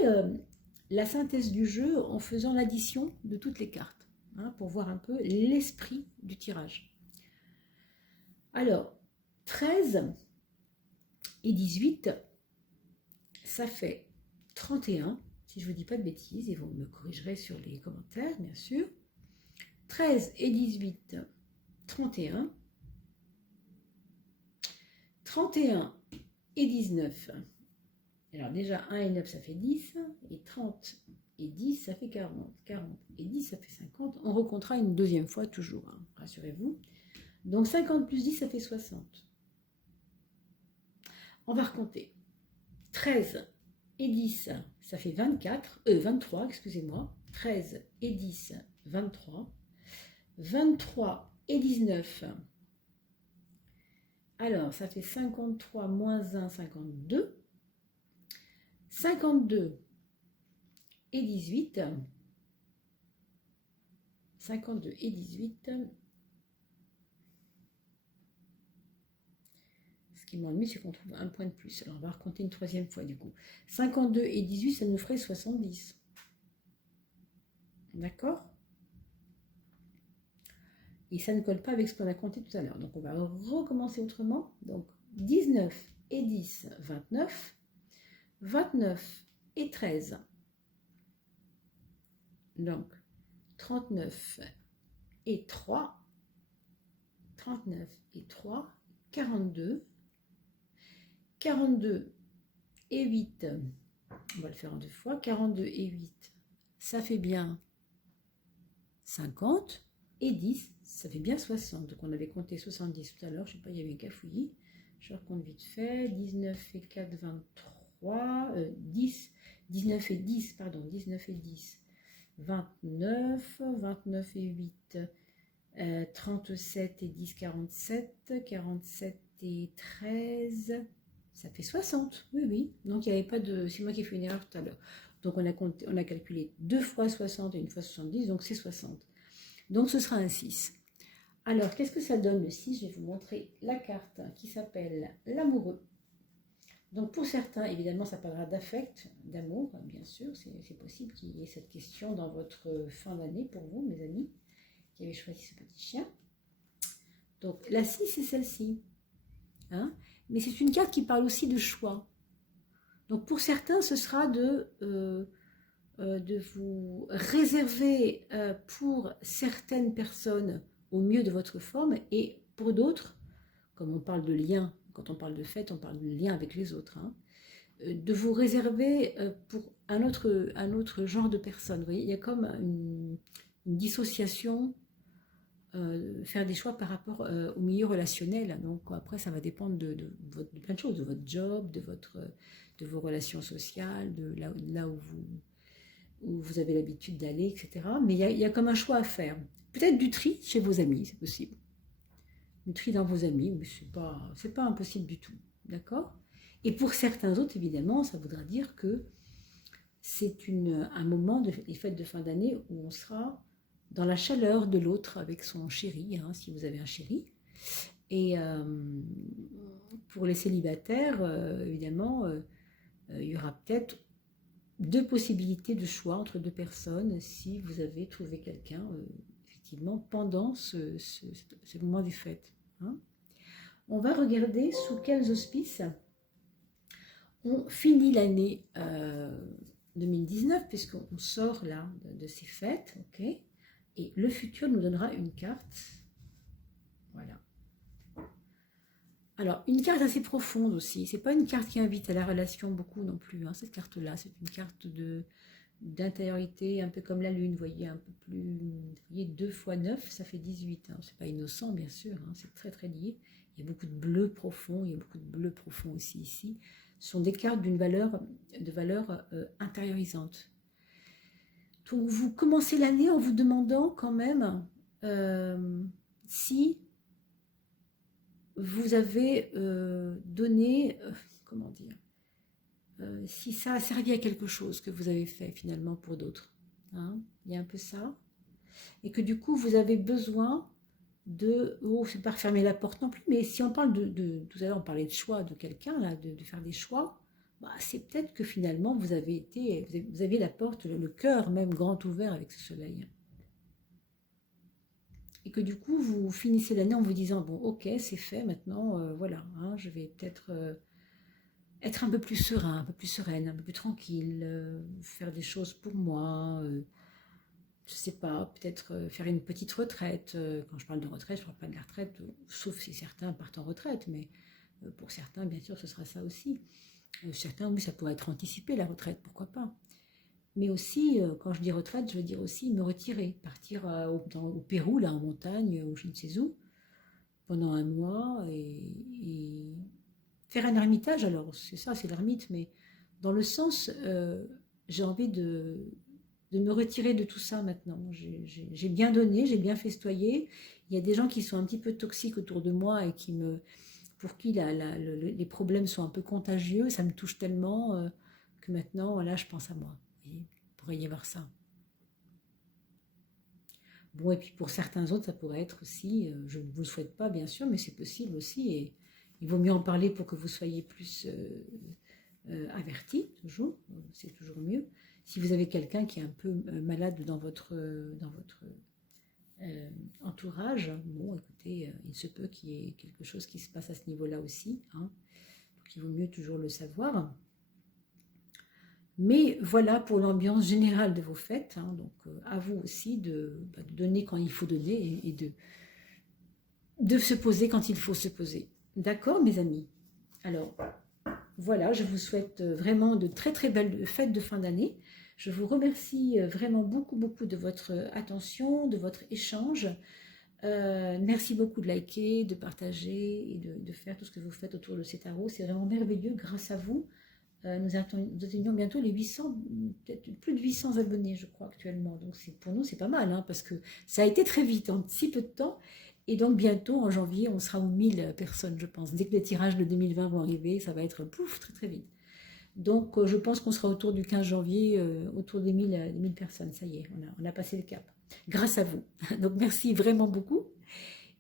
la synthèse du jeu en faisant l'addition de toutes les cartes, hein, pour voir un peu l'esprit du tirage. Alors, 13 et 18, ça fait 31, si je ne vous dis pas de bêtises, et vous me corrigerez sur les commentaires, bien sûr. 13 et 18, 31. 31 et 19. Alors déjà, 1 et 9, ça fait 10, et 30 et 10, ça fait 40. 40 et 10, ça fait 50. On recomptera une deuxième fois, toujours, hein, rassurez-vous. Donc 50 plus 10, ça fait 60. On va recompter. 13 et 10, ça fait 23, excusez-moi. 13 et 10, 23. 23 et 19, alors ça fait 53 moins 1, 52. 52 et 18. 52 et 18. Ce qui m'ennuie, c'est qu'on trouve un point de plus. Alors on va recompter une troisième fois du coup. 52 et 18, ça nous ferait 70. D'accord? Et ça ne colle pas avec ce qu'on a compté tout à l'heure. Donc on va recommencer autrement. Donc 19 et 10, 29. 29 et 13. Donc 39 et 3. 39 et 3. 42. 42 et 8. On va le faire en deux fois. 42 et 8, ça fait bien 50. Et 10, ça fait bien 60. Donc on avait compté 70 tout à l'heure. Je ne sais pas, il y avait un cafouillis. Je recompte vite fait. 19 et 4, 23. 10. 19 et 10, pardon. 19 et 10. 29. 29 et 8. 37 et 10, 47. 47 et 13. Ça fait 60. Oui, oui. Donc il n'y avait pas de... C'est moi qui ai fait une erreur tout à l'heure. Donc on a calculé 2 fois 60 et une fois 70. Donc c'est 60. Donc ce sera un 6. Alors, qu'est-ce que ça donne le 6? Je vais vous montrer la carte qui s'appelle l'amoureux. Donc pour certains, évidemment, ça parlera d'affect, d'amour, bien sûr. C'est possible qu'il y ait cette question dans votre fin d'année pour vous, mes amis, qui avez choisi ce petit chien. Donc la 6, c'est celle-ci. Hein? Mais c'est une carte qui parle aussi de choix. Donc pour certains, ce sera de vous réserver pour certaines personnes au mieux de votre forme, et pour d'autres, comme on parle de lien, quand on parle de fête, on parle de lien avec les autres, hein, de vous réserver pour un autre genre de personne. Vous voyez, il y a comme une dissociation faire des choix par rapport au milieu relationnel. Donc après, ça va dépendre de plein de choses, de votre job, de vos relations sociales, de là où vous avez l'habitude d'aller, etc. Mais il y a comme un choix à faire. Peut-être du tri chez vos amis, c'est possible. Du tri dans vos amis, mais c'est pas impossible du tout. D'accord? Et pour certains autres, évidemment, ça voudra dire que c'est un moment des fêtes de fin d'année où on sera dans la chaleur de l'autre avec son chéri, hein, si vous avez un chéri. Et pour les célibataires, évidemment, il y aura peut-être deux possibilités de choix entre deux personnes si vous avez trouvé quelqu'un, effectivement, pendant ce moment des fêtes. Hein. On va regarder sous quels auspices on finit l'année 2019, puisqu'on sort là de ces fêtes, ok. Et le futur nous donnera une carte. Voilà. Alors, une carte assez profonde aussi. C'est pas une carte qui invite à la relation beaucoup non plus. Hein, cette carte-là, c'est une carte d'intériorité, un peu comme la lune, vous voyez, un peu plus. Vous voyez, 2 x 9, ça fait 18. Hein. C'est pas innocent, bien sûr. Hein, c'est très très lié. Il y a beaucoup de bleu profond. Il y a beaucoup de bleu profond aussi ici. Ce sont des cartes de valeur intériorisante. Donc, vous commencez l'année en vous demandant quand même si vous avez donné, comment dire, si ça a servi à quelque chose que vous avez fait finalement pour d'autres. Hein, il y a un peu ça. Et que du coup, vous avez besoin c'est pas refermer la porte non plus, mais si on parle tout à l'heure, on parlait de choix de quelqu'un, là, de faire des choix, bah, c'est peut-être que finalement, vous avez la porte, le cœur même grand ouvert avec ce soleil. Et que du coup, vous finissez l'année en vous disant, bon, ok, c'est fait, maintenant, voilà, hein, je vais peut-être être un peu plus serein, un peu plus sereine, un peu plus tranquille, faire des choses pour moi, je sais pas, peut-être faire une petite retraite. Quand je parle de retraite, je ne parle pas de la retraite, sauf si certains partent en retraite, mais pour certains, bien sûr, ce sera ça aussi. Certains, oui, ça pourrait être anticipé, la retraite, pourquoi pas. Mais aussi, quand je dis retraite, je veux dire aussi me retirer, partir au Pérou, là, en montagne, ou je ne sais où, pendant un mois, et faire un ermitage. Alors, c'est ça, c'est l'ermite, mais dans le sens, j'ai envie de me retirer de tout ça maintenant. J'ai bien donné, j'ai bien festoyé. Il y a des gens qui sont un petit peu toxiques autour de moi et pour qui les problèmes sont un peu contagieux. Ça me touche tellement que maintenant, là, je pense à moi. Il pourrait y avoir ça. Bon, et puis pour certains autres, ça pourrait être aussi, je ne vous le souhaite pas bien sûr, mais c'est possible aussi. Et il vaut mieux en parler pour que vous soyez plus avertis, toujours. C'est toujours mieux. Si vous avez quelqu'un qui est un peu malade dans votre entourage, bon, écoutez, il se peut qu'il y ait quelque chose qui se passe à ce niveau-là aussi. Hein, donc il vaut mieux toujours le savoir. Mais voilà pour l'ambiance générale de vos fêtes. Hein, donc à vous aussi de donner quand il faut donner et de se poser quand il faut se poser. D'accord, mes amis? Alors, voilà, je vous souhaite vraiment de très très belles fêtes de fin d'année. Je vous remercie vraiment beaucoup de votre attention, de votre échange. Merci beaucoup de liker, de partager et de faire tout ce que vous faites autour de ces tarots. C'est vraiment merveilleux grâce à vous. Nous atteignons bientôt les 800, peut-être plus de 800 abonnés, je crois, actuellement. Donc pour nous, c'est pas mal, hein, parce que ça a été très vite, en si peu de temps. Et donc bientôt, en janvier, on sera aux 1000 personnes, je pense. Dès que les tirages de 2020 vont arriver, ça va être pouf, très très vite. Donc je pense qu'on sera autour du 15 janvier, autour des 1000 personnes. Ça y est, on a passé le cap. Grâce à vous. Donc merci vraiment beaucoup.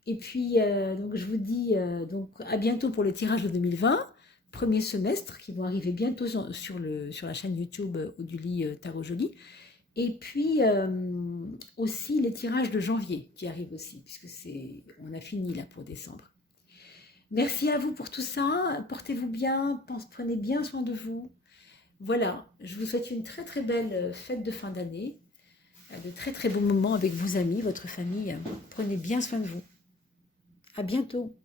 Et puis, donc, je vous dis donc, à bientôt pour le tirage de 2020. Premier semestre qui vont arriver bientôt sur la chaîne YouTube Oduli Tarot Joli. Et puis aussi les tirages de janvier qui arrivent aussi, puisque on a fini là pour décembre. Merci à vous pour tout ça. Portez-vous bien, prenez bien soin de vous. Voilà, je vous souhaite une très très belle fête de fin d'année, de très très beaux moments avec vos amis, votre famille. Prenez bien soin de vous. À bientôt.